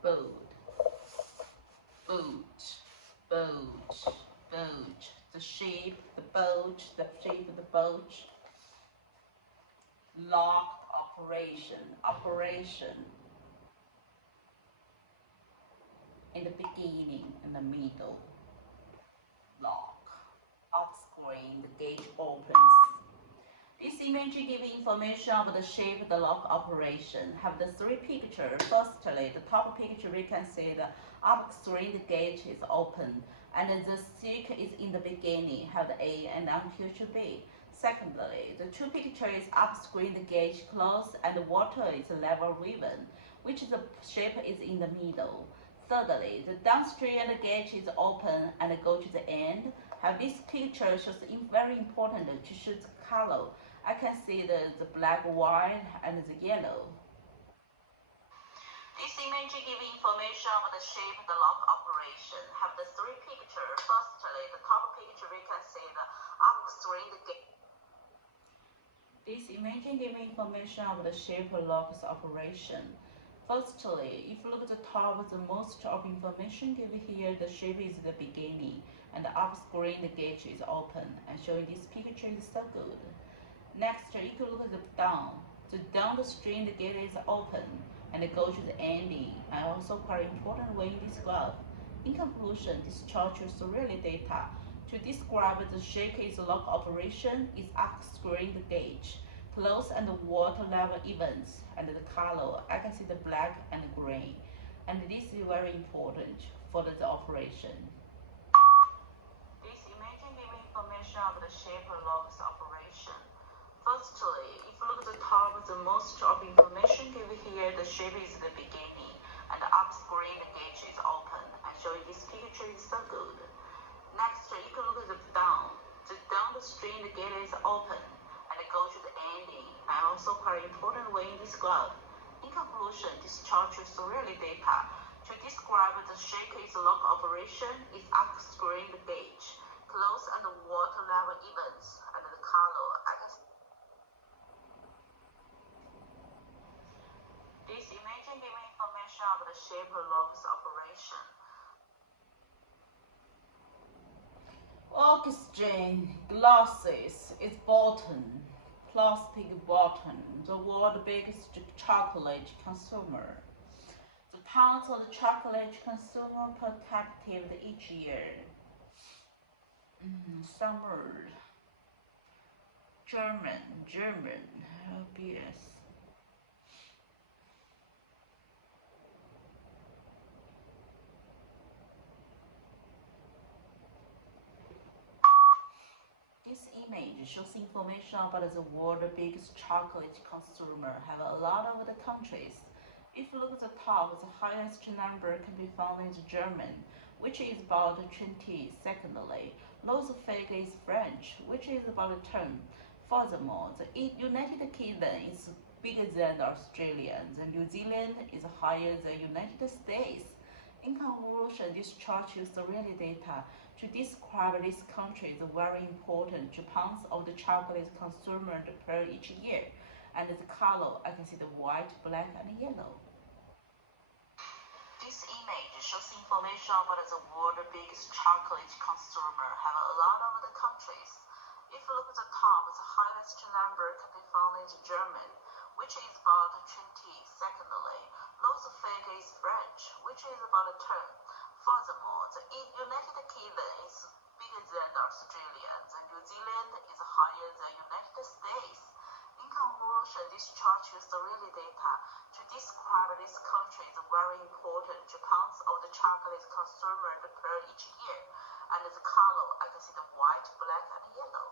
Boat. The shape, the boat, the shape of the boat. Locked operation. In the beginning, in the middle. Lock. Off screen, the gate opens. This image gives information of the shape of the lock operation. Have the three pictures. Firstly, the top picture we can see the upstream the gate is open and the stick is in the beginning, have the A and until to B. Secondly, the two pictures upstream the gate closed and the water is level ribbon, which the shape is in the middle. Thirdly, the downstream the gate is open and go to the end. Have this picture shows very important to show the color. I can see the black, white, and the yellow. This image gives information of the shape of the lock operation. Have the three pictures. Firstly, the top picture we can see the upstream the gate. This image gives information of the shape of lock's operation. Firstly, if you look at the top, the most of information given here, the shape is the beginning, and the upscreen the gate is open, and showing this picture is so good. Next, if you look at the downstream the gate is open, and go to the ending, and also quite important way in this graph. In conclusion, this chart is really data to describe the shape is lock operation is upscreen the gate, clothes and water level events, and the color, I can see the black and green. And this is very important for the operation. This image gives information of the shape logs operation. Firstly, if you look at the top, the most of information given here, the shape is the beginning, and the up screen, the gauge is open. I show you this picture is so good. Next, you can look at the down. The downstream, the gate is open, and it goes to the ending, and also quite important way in this graph. In conclusion, this chart shows really data. To describe the shake is log operation, is upstream the gauge, close and water level events, and the color. This image gives information of the shape logs operation. Oxygen glasses is bottom, plastic bottom, the world's biggest chocolate consumer. The pounds of the chocolate consumer per capita each year. Summer. German, obvious. This image shows information about the world's biggest chocolate consumer. Have a lot of the countries. If you look at the top, the highest number can be found in German, which is about 20. Secondly, lowest figure is French, which is about 10. Furthermore, the United Kingdom is bigger than Australia. The New Zealand is higher than United States. In conclusion, this chart shows the real data. To describe this country is very important. Japan's of the chocolate consumed per each year. And the color, I can see the white, black, and yellow. This image shows information about the world's biggest chocolate consumer. Have a lot of the countries. If you look at the top, the highest number can be found in German, which is about 20. Secondly, lowest figure is French, which is about 10. Furthermore, the United Kingdom is bigger than Australia. The New Zealand is higher than United States. In conclusion, this chart shows the real data. To describe this country is very important. Japan's of the chocolate consumed per each year. And the color, I can see the white, black, and yellow.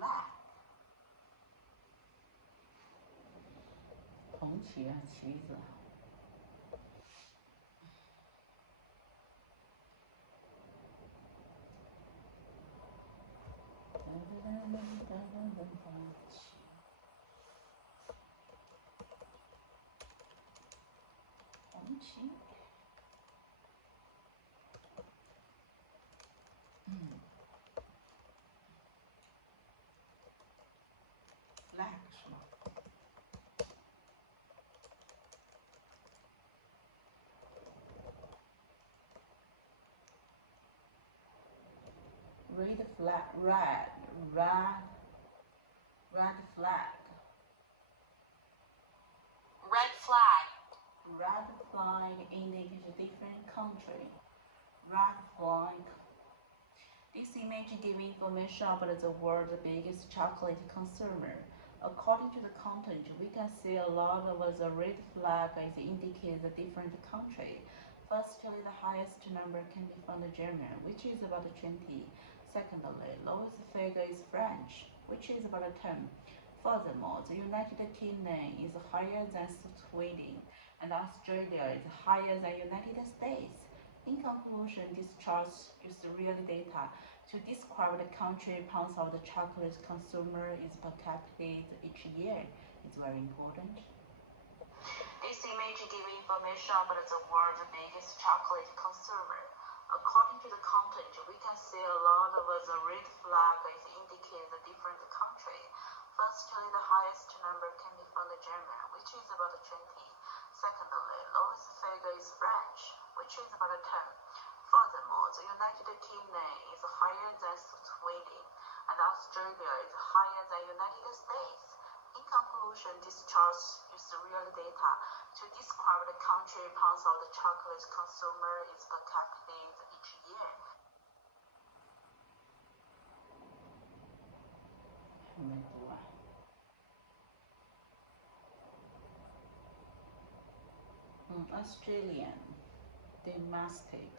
Black. 红旗啊，旗子。红旗。Black 是吗？ Red flag, red flag. Red flag. Red flag indicates a different country. Red flag. This image gives information about the world's biggest chocolate consumer. According to the content, we can see a lot of the red flag is indicates a different country. Firstly, the highest number can be found in Germany, which is about 20. Secondly, lowest figure is French, which is about 10. Furthermore, the United Kingdom is higher than Sweden, and Australia is higher than United States. In conclusion, this chart uses real data to describe the country pounds of the chocolate consumer is per capita each year. It's very important. This image gives information about the world's biggest chocolate consumer. According to the content, we can see a lot of the red flag is indicates a different country. Firstly, the highest number can be found in Germany, which is about 20. Secondly, lowest figure is French, which is about 10. Furthermore, the United Kingdom is higher than Sweden, and Australia is higher than United States. In conclusion, this chart uses real data to describe the country pounds of the chocolate consumer is per capita each year. 还没读完。Australian domestic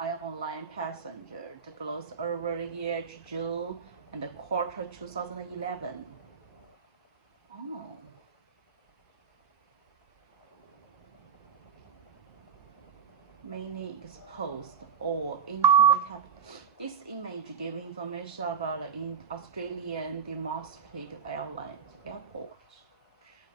airline passenger to close over the year to June and the quarter 2011. Oh. Mainly exposed or into the capital. This image gives information about the Australian domestic airlines airport.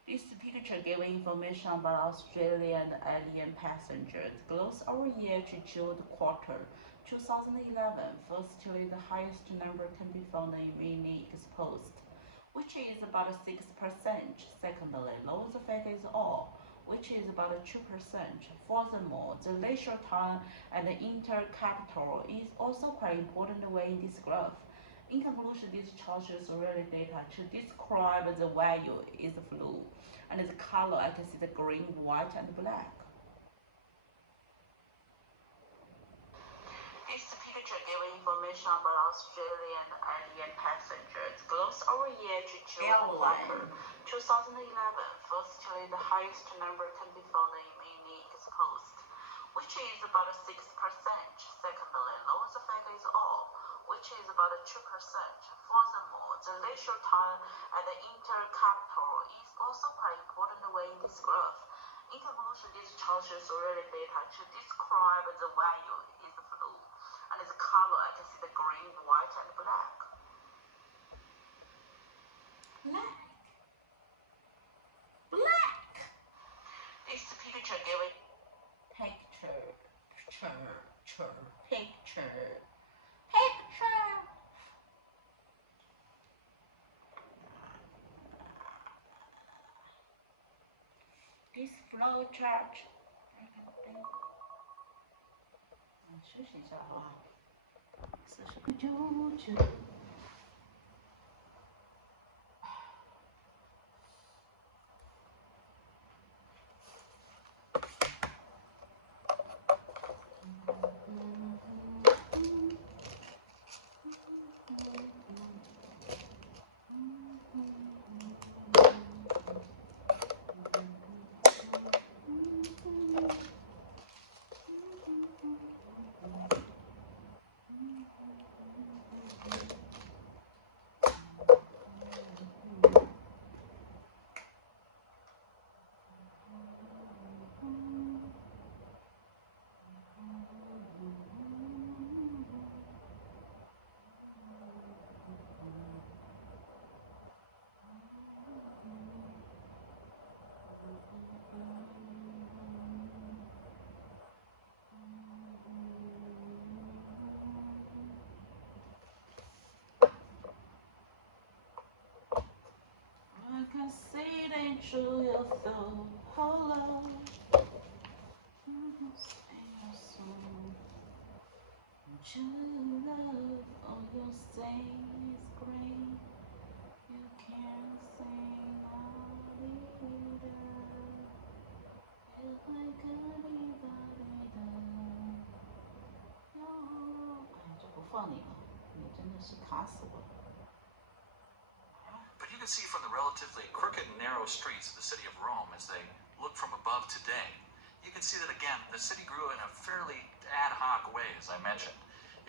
This picture gives information about Australian alien passengers. Close our year to June quarter 2011. Firstly, the highest number can be found in mainly exposed, which is about 6%. Secondly, lowest figure is all, which is about 2%. Furthermore, the leisure time and the intercapital is also quite important way in this graph. In conclusion, these charges really data to describe the value is blue, and the color I can see the green, white, and black. This picture gives information about Australian alien passengers. Close our year to June quarter 2011. Firstly, the highest number can be found in mainly exposed, which is about 6%. Secondly, lowest figure is all, which is about 2%. Furthermore, the leisure time and the intercapital is also quite important way in this graph. In conclusion, these charges really data to describe the value is blue, and the color I can see the green, white, and black. Black. This picture giving Picture. This flow chart. 休息一下好吧，40.99。I can see it into your soul, hello. True love, all you say is great. You can't say no either. Feel like anybody does. No. 哎，这不放你了，你真的是卡死我了。 But you can see from the relatively crooked and narrow streets of the city of Rome as they look from above today, you can see that again, the city grew in a fairly ad hoc way, as I mentioned.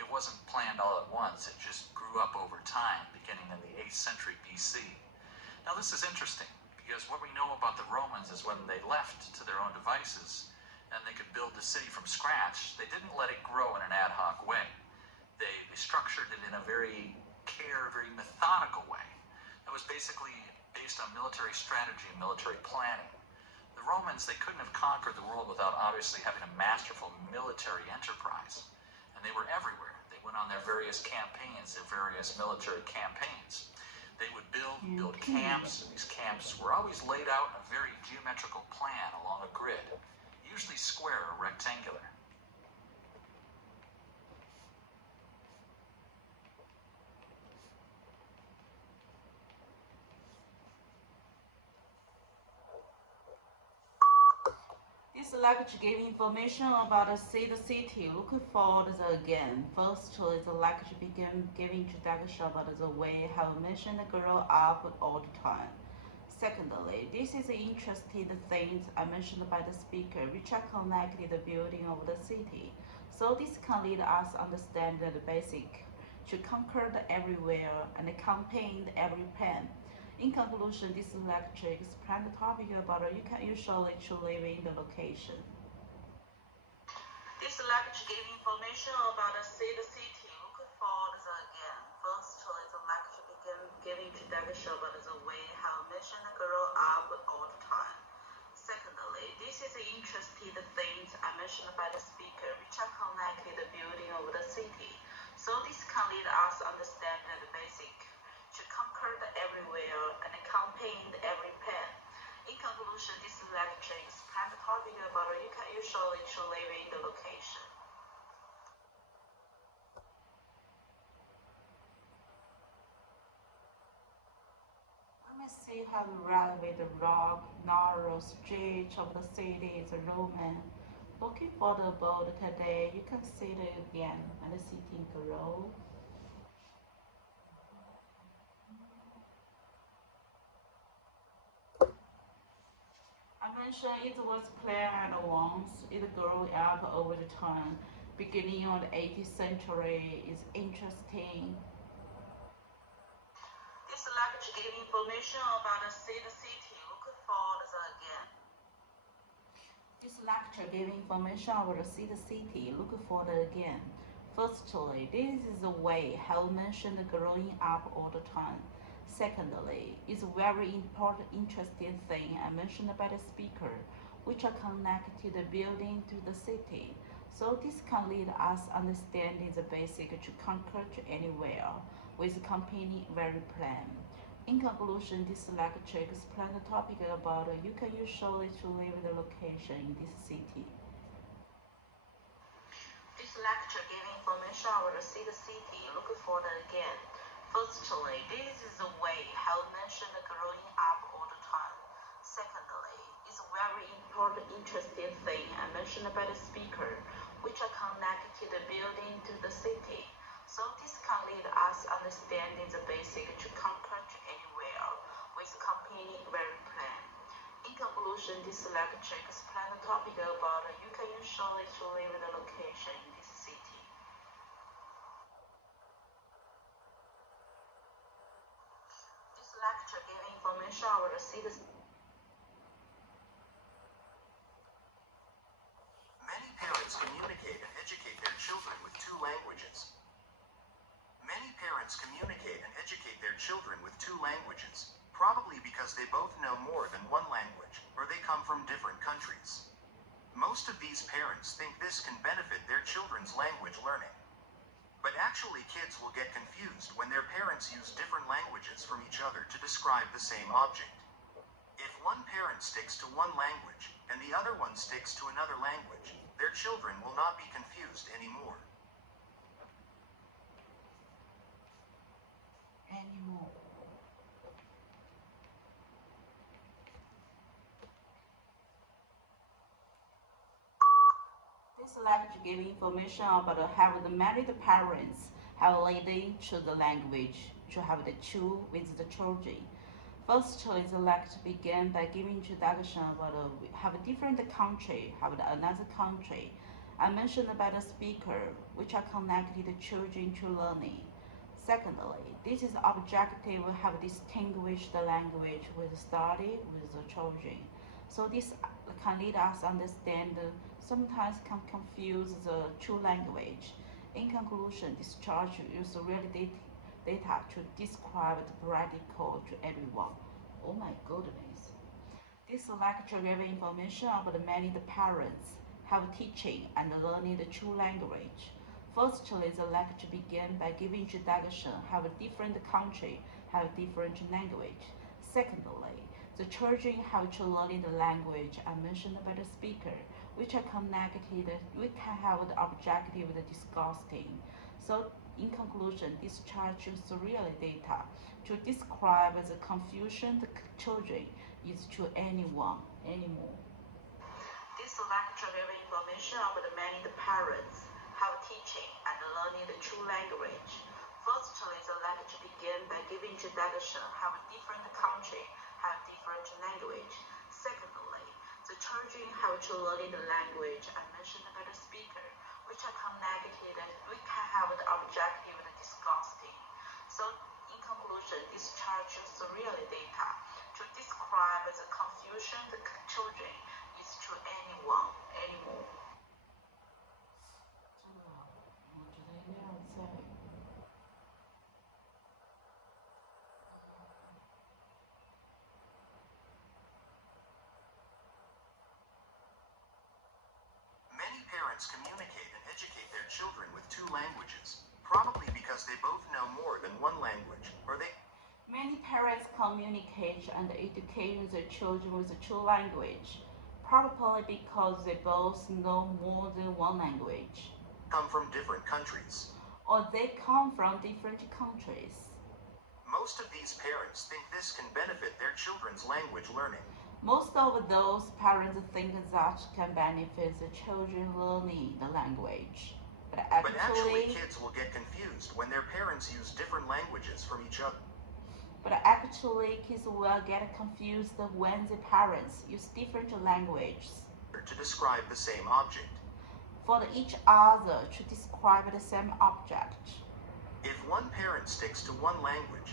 It wasn't planned all at once, it just grew up over time, beginning in the 8th century BC. Now this is interesting, because what we know about the Romans is when they left to their own devices, and they could build the city from scratch, they didn't let it grow in an ad hoc way. They structured it in a very methodical way. It was basically based on military strategy and military planning. The Romans, they couldn't have conquered the world without obviously having a masterful military enterprise. And they were everywhere. They went on their various campaigns, their various military campaigns. They would build camps, and these camps were always laid out in a very geometrical plan along a grid, usually square or rectangular. This lecture gave information about the city. Looking forward again. First, the lecture began giving introduction about the way how mentioned grow up all the time. Secondly, this is interesting things I mentioned by the speaker, which are connected the building of the city. So this can lead us understand the basic to conquer the everywhere and campaign the every plan. In conclusion, this lecture explains the topic about you can usually to live in the location. This lecture gives information about the city. Look for the again. Firstly, the lecture begin giving introduction about the way how mission grow up all the time. Secondly, this is interesting things I mentioned by the speaker, which are connected the building of the city. So this can lead us understand the basic to conquer the everywhere and campaign the every plan. In conclusion, this lecture explains the topic about you can usually to live in the location. Let me see how the run with the rock, narrow streets of the city is Roman. Looking for the boat today, you can see it again and the city grow. I mentioned it was planned once, it grew up over the time. Beginning of the 18th century is interesting. This lecture gives information about the city. Look for the again. This lecture gives information about the city. Look for the again. Firstly, this is the way how mentioned growing up all the time. Secondly, it's a very important, interesting thing I mentioned by the speaker, which are connected the building to the city. So this can lead us understanding the basic to conquer to anywhere with company very plan. In conclusion, this lecture explains the topic about you can usually to live the location in this city. This lecture gives information about the city. Look for the again. Firstly, this is the way how mentioned growing up all the time. Secondly, it's a very important, interesting thing I mentioned by the speaker, which are connected the building to the city. So this can lead us understanding the basic to conquer to anywhere with company very plan. In conclusion, this lecture explains the topic about you can usually to live the location in this city. This lecture gives information about the city. Many parents communicate and educate their children with two languages. Many parents communicate and educate their children with two languages, probably because they both know more than one language, or they come from different countries. Most of these parents think this can benefit their children's language learning. But actually kids will get confused when their parents use different languages from each other to describe the same object. If one parent sticks to one language, and the other one sticks to another language, their children will not be confused anymore. This lecture gives information about how the married parents have leading to the language to have the two with the children. Firstly, the lecture began by giving introduction about have a different country, have another country. I mentioned by the speaker, which are connected the children to learning. Secondly, this is objective have distinguished the language with study with the children. So this can lead us understand sometimes can confuse the two language. In conclusion, this chart uses real data to describe the practical to everyone. Oh my goodness. This lecture gives information about many the parents have teaching and learning the two language. Firstly, the lecture began by giving introduction have a different country, have different language. Secondly, the children have to learn the language I mentioned by the speaker, which are connected, we can have the objective the discussing. So in conclusion, this chart uses real data to describe the confusion the children is to anyone anymore. This lecture gives information about many the parents have teaching and learning the two language. Firstly, the lecture began by giving each direction have a different country, have different language. Secondly, the children have to learn the language I mentioned by the speaker, which are connected and we can have the objective and discussing. So in conclusion, this chart shows the real data to describe the confusion the children is to anyone anymore. 我觉得应该要在。Many parents communicate and educate their children with two languages, probably because they both know more than one language, or they Many parents communicate and educate their children with two language, probably because they both know more than one language, come from different countries. or they come from different countries. Most of these parents think this can benefit their children's language learning. Most of those parents think that can benefit the children learning the language. But But actually, actually, kids will get confused when their parents use different languages from each other. kids will get confused when the parents use different languages To describe the same object. for each other to describe the same object. If one parent sticks to one language,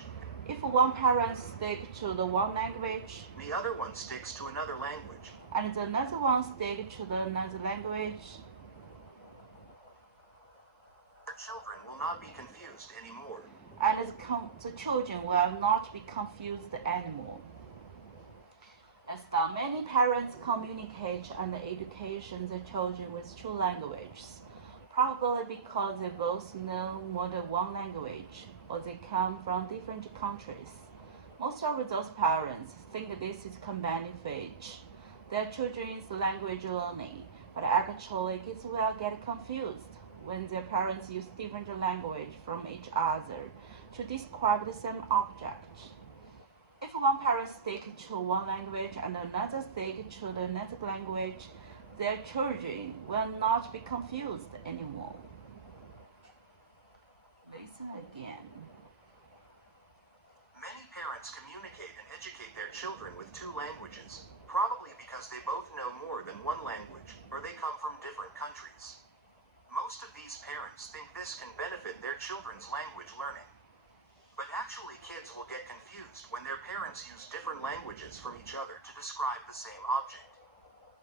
If one parent sticks to the one language the other one sticks to another language, and the another one sticks to the another language, their children will not be confused anymore. and the children will not be confused anymore. As now, many parents communicate and educate their children with two languages, probably because they both know more than one language, or they come from different countries. Most of those parents think this can benefit their children's language learning, but actually kids will get confused when their parents use different language from each other to describe the same object. If one parent sticks to one language and another sticks to the another language, their children will not be confused anymore. Listen again. Many parents communicate and educate their children with two languages, probably because they both know more than one language, or they come from different countries. Most of these parents think this can benefit their children's language learning. But actually, kids will get confused when their parents use different languages from each other to describe the same object.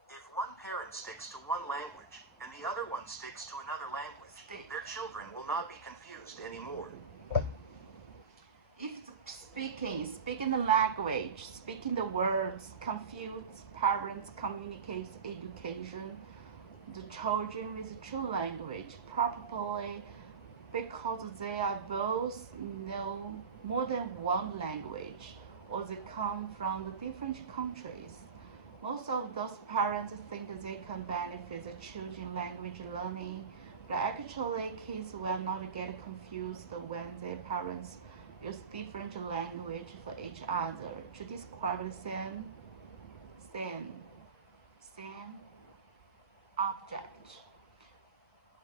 If one parent sticks to one language and the other one sticks to another language, their children will not be confused anymore. If speaking the language, speaking the words confuse parents communicates education, the children with true language, probably because they are both know more than one language, or they come from the different countries. Most of those parents think they can benefit the children language learning, but actually kids will not get confused when their parents use different language for each other to describe the same object.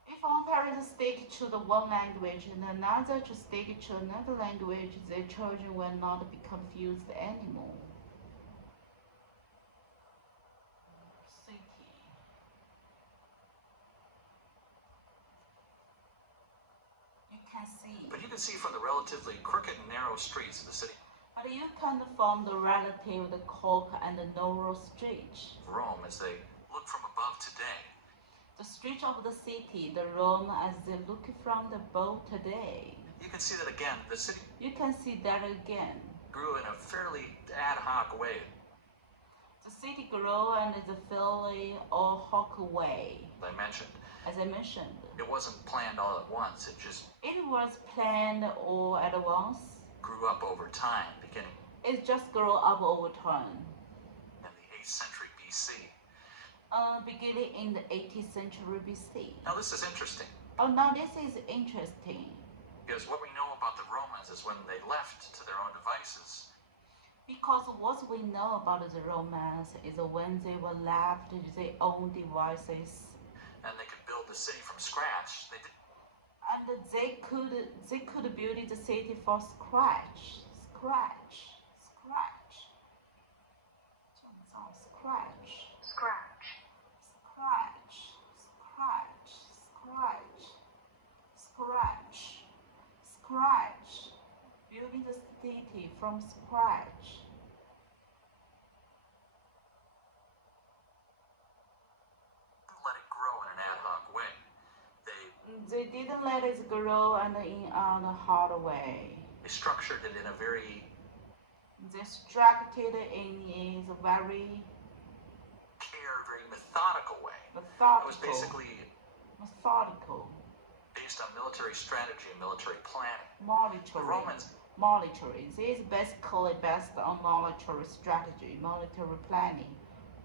If one parent stick to the one language and another to stick to another language, their children will not be confused anymore. City. You can see. But you can see from the relatively crooked and narrow streets of the city But you can form the relative, the cork and the narrow street. of Rome as they look from above today. The street of the city, the Rome as they look from the boat today. You can see that again, the city You can see that again. grew in a fairly ad hoc way. The city grew and is a fairly or hawk way, As I mentioned, it wasn't planned all at once. It just was planned all at once. grew up over time, beginning It just grew up over time. in the 8th century BC. Beginning in the 18th century BC. Now this is interesting, Oh, now this is interesting. because what we know about the Romans is when they left to their own devices, Because what we know about the Romans is when they were left to their own devices, and they could build the city from scratch, and they could build the city from scratch. scratch, scratch. 这样造 scratch, Scratch. scratch, scratch, scratch, scratch, scratch. Building the city from scratch. Let it grow in an ad hoc way. They didn't let it grow and in a hard way. They structured it in a very They structured it in a very very methodical way. It was methodical, basically methodical, based on military strategy and military planning. The military, Romans, military. This is basically based on military strategy, military planning,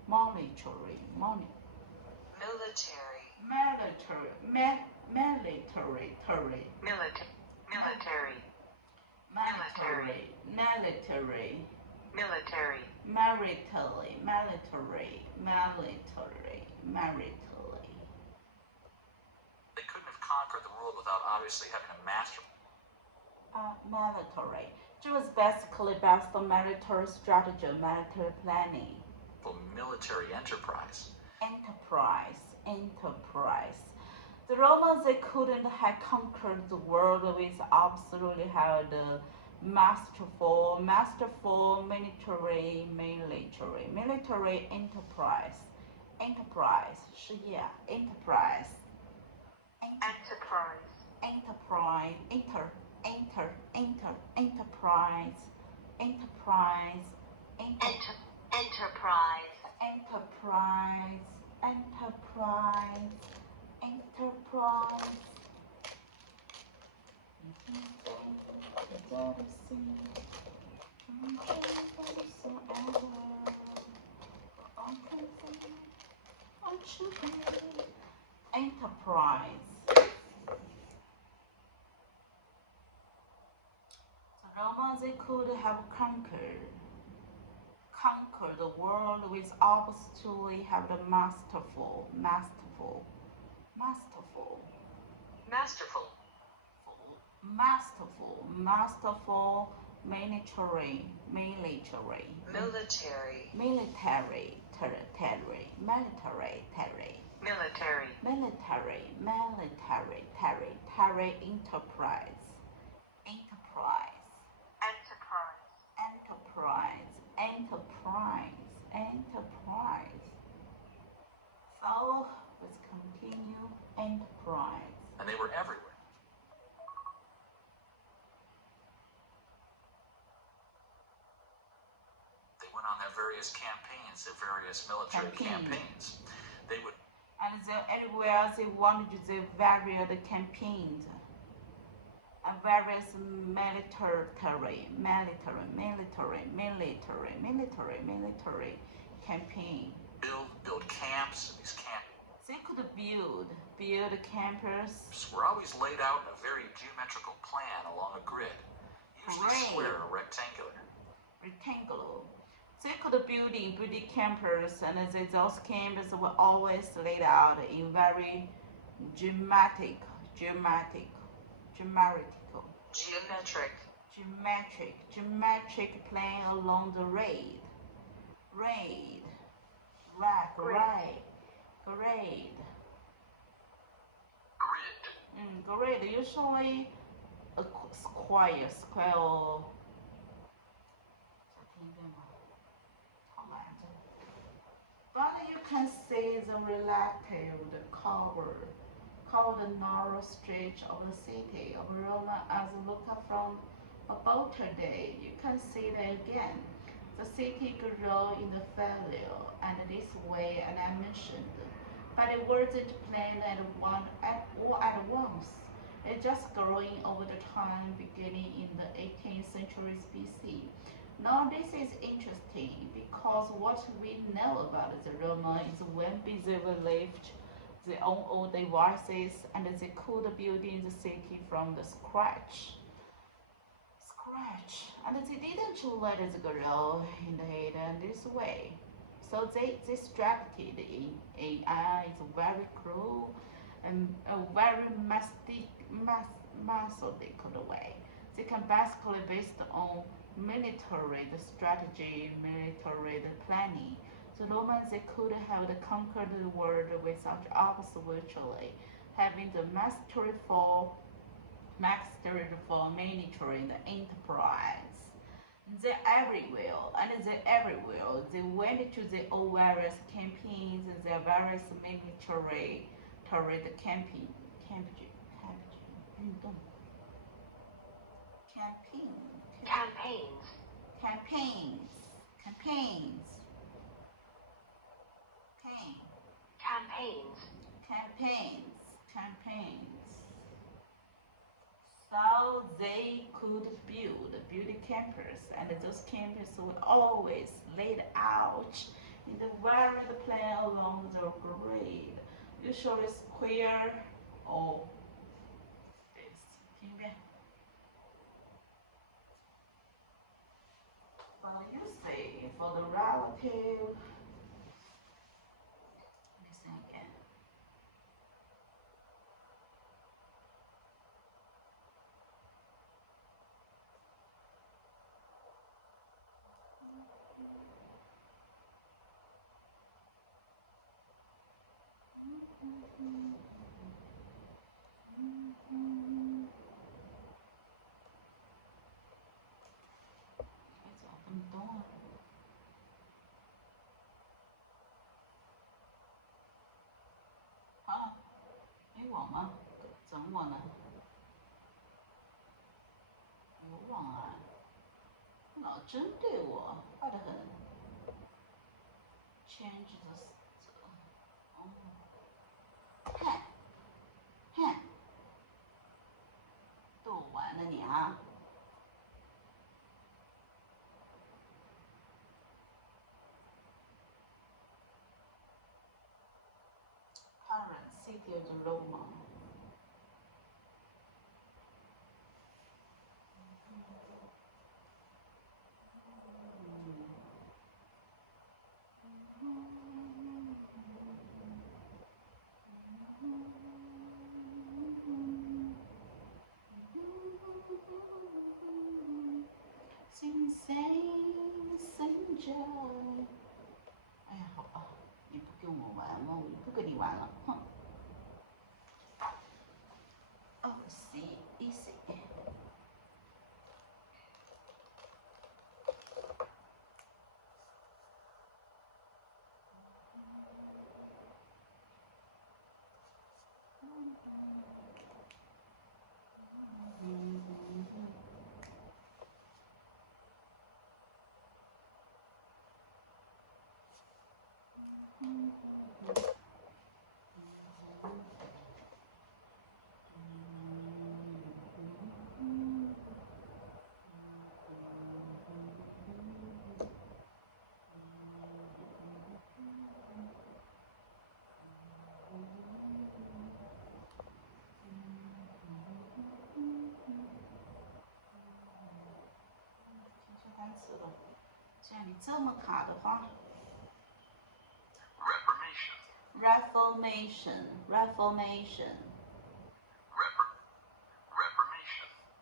military, Military. military, military, military, Military. military, military, Military. military, military, military, military. they couldn't have conquered the world without obviously having a master. Military. It was basically based on military strategy, military planning. Military enterprise. Enterprise, enterprise. The Romans, they couldn't have conquered the world with absolutely had a masterful military enterprise. Enterprise, 事业 enterprise. Enterprise. Enterprise, enterprise, enterprise, Enterprise. enterprise, enterprise, enterprise. Enterprise. The Romans, they could have conquered the world with absolutely have the masterful Masterful. military, Military. military, military, enterprise, enterprise, Enterprise. enterprise. So let's continue enterprise. And they were everywhere. They went on their various campaigns, their various military campaigns. They would And then everywhere they wanted the various campaigns. Various military campaign. build camps. These camps They could build campus, were always laid out in a very geometrical plan along a grid, usually Great. square or rectangular. rectangular. They could build campus, and those campus were always laid out in very geometric plan along the grade. Grid, usually a square. But you can see the relative cover the narrow stretch of the city of Rome as look from above today. You can see that again. The city grew in the failure and this way, and I mentioned, but it wasn't planned all at once. It just growing over the time, beginning in the 18th century BC. Now this is interesting because what we know about the Romans is when they left their own devices and they could build in the city from the scratch. And they didn't let it grow in this way. So they structured in AI is very cruel and a very methodical way. They can basically based on military strategy, military planning. The Romans they could have conquered the world without us virtually, having the mastery for military and enterprise. They went to the all various campaigns, the various military campaign, Campaigns. campaigns, campaigns, Campaigns. campaigns, campaigns. So they could build campus, and those campus were always laid out in the varied plan along the grid, usually square or this. 听一遍。You see, for the relative, listen again.网吗？怎么网呢？有网啊！老针对我，坏得很。Change the 哼，都完了你啊！Current city of Roma. Sing, sing, sing joy. 哎呀，好吧，你不跟我玩吗？我不跟你玩了，哼。Oh, see, easy.像你这么卡的话 Reformation. Reformation.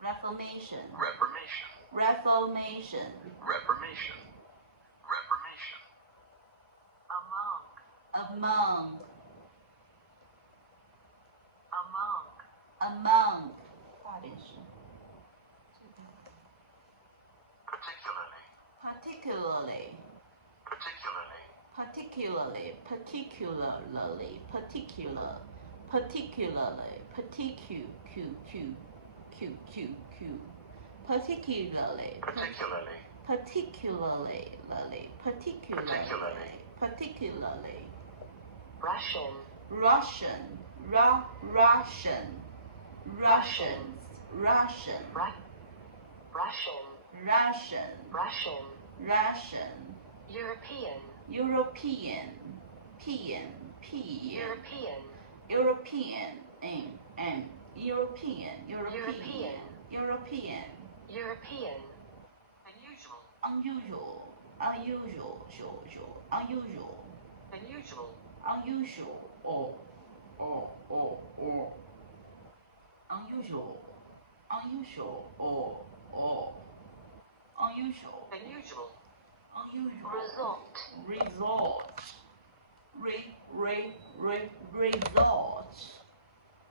Reformation. Reformation. Among. Among. 大点声。Particularly. Particularly. Particularly. Particular. Particularly. Particularly. Particularly. Particularly. Russian. Russian. Russian. Russians. Russian. Russian. Russian. Russian. Russian. European. European. European. European. European. European. European. European. European. Unusual. Unusual. Unusual. Unusual. Unusual. Unusual. unusual or unusual, Unusual. unusual, result, result, result,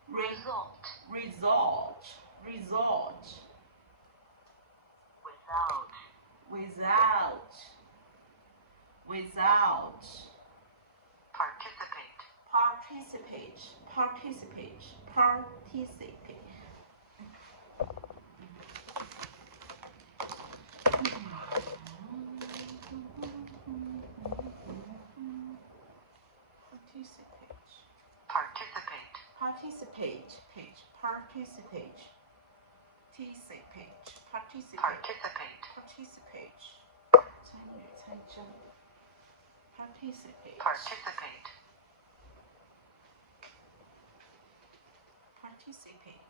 result, result, result, without, without, Participate. participate, participate, participate. Participate. Participate, page, participate, participate, participate, Participate. participate. 参与参加 participate, Participate. participate.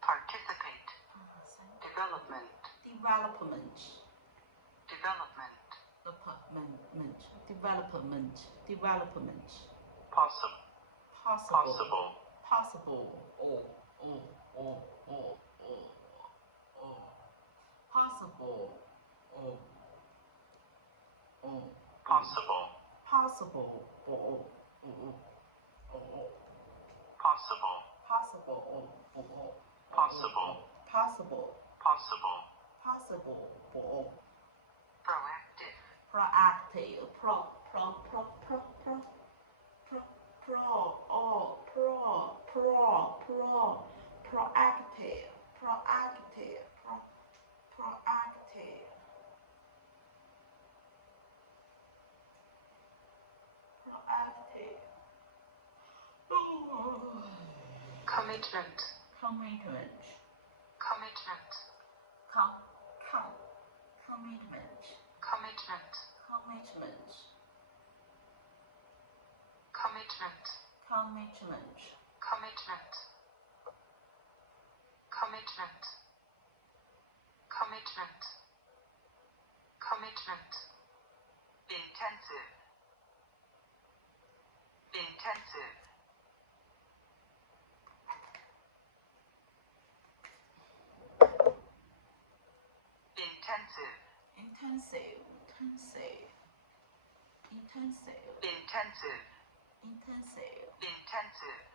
Participate. Development. Development, Development. development, development. Possible. Possible, Possible. possible, possible, Possible. possible, Possible. possible, Possible. possible, Possible. possible, Proactive. proactive, proactive, proactive, proactive, proactive. Commitment. Commitment, Commitment. commitment, Commitment. commitment, Commitment. commitment, Commitment. Commitment. Commitment. Commitment. Intensive. Intensive. Intensive. intensive, intensive, Intensive. intensive, Intensive.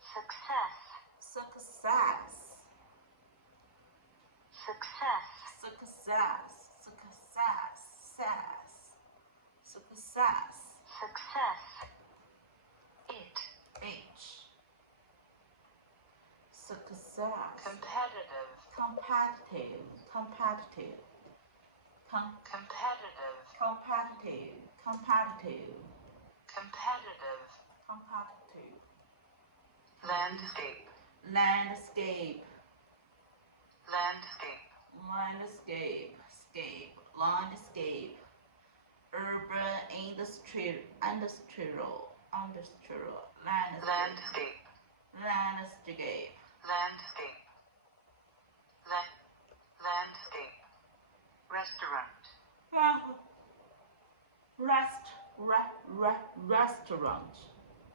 success, success, success, success, success, success, it, success, Competitive. competitive, Competitive. competitive, Competitive. competitive, Landscape. landscape, Landscape. landscape, urban, industrial, landscape, Landscape. landscape, Landscape. Landscape. Restaurant. restaurant,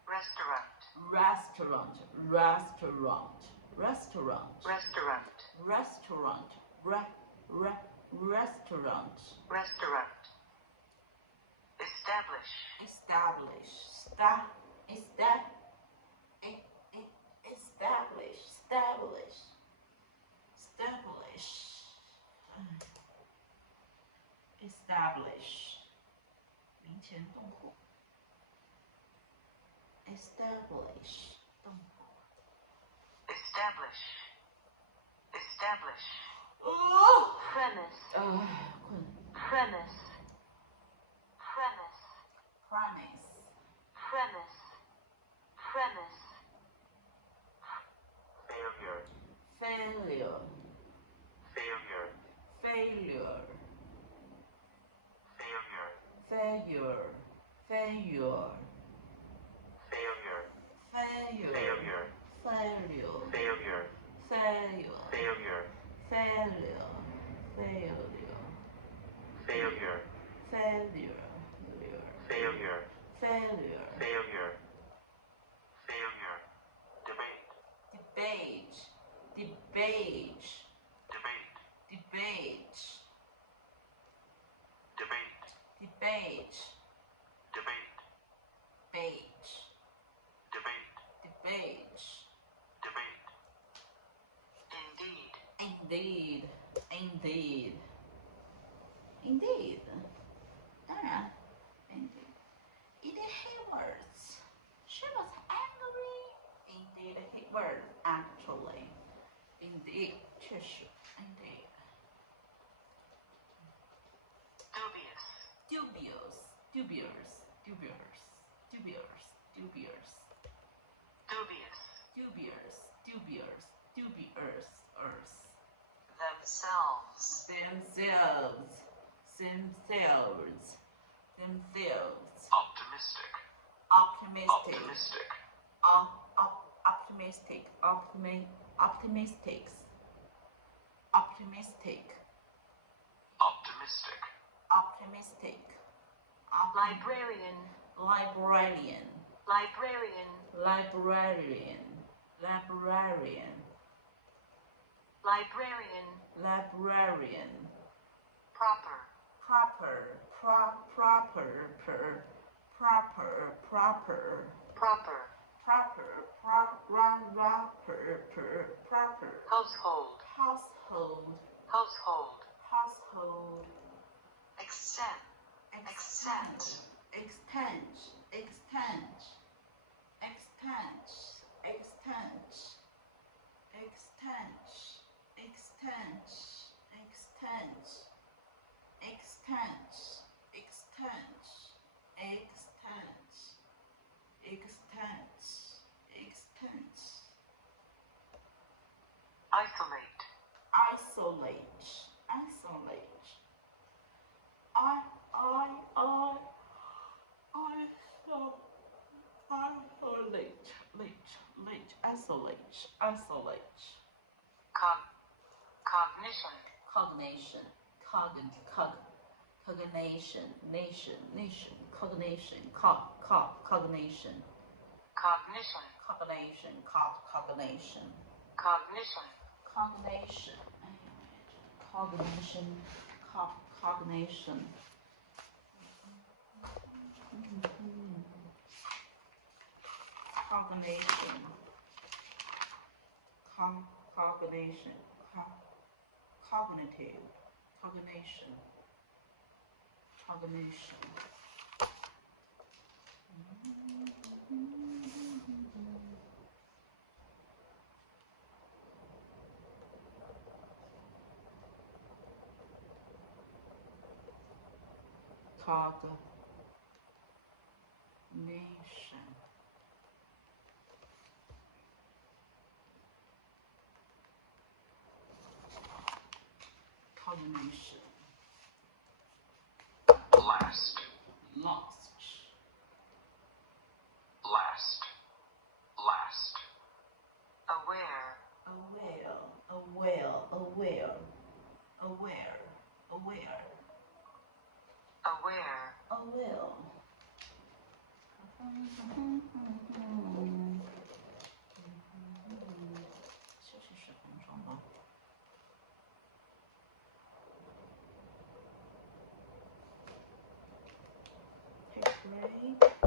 Restaurant. restaurant, restaurant, restaurant, Restaurant. restaurant, restaurant, Restaurant. Establish. establish, establish, 名前动后 establish 动后 Establish. Establish. premise, 困 premise, premise, premise, premise, premise, Failure. failure, Failure. failure, Failure. failure, failure, Failure. failure, Failure. failure, Failure. failure, Failure. failure, failure, Failure. failure, Failure. failure, Failure. Failure. Debate. debate, debate, debate, debate, debate, debate, debate, debate, debate, debate. debate, Indeed. Indeed, indeed, indeed. 当然 indeed. Indeed he was. She was angry. Indeed he was actually. Indeed 确实 indeed. Dubious. Dubious, dubious, dubious, dubious, dubious, Dubious. dubious, dubious, dubious, earth. Themselves. Themselves, themselves, themselves. optimistic, Optimistic, optimistic, optimistic, optimistics, optimistic, optimistic, optimistic, Librarian. librarian, Librarian. librarian, librarian, Librarian. librarian, Proper. proper, proper, proper, proper, Proper. proper, proper, Household. household, Household. household, Extent. extent, extent, extent, extent, extent, extent, extent, extent, extent, extent, extent, extent, extent. Isolate. Isolate, isolate. Isolate, isolate. Cognition. Cognation, cognation, nation, cognation, cognation, Cognition. cognation, cognation, Cognition. cognation, cognition, cognition. Cognation, cognition, cognitive, cognation, cognition. Cognition. Cognition. last, Lost. last, last, Aware. Aware, aware, aware, aware, aware, Aware. aware. 休息10分钟吧。Take a break.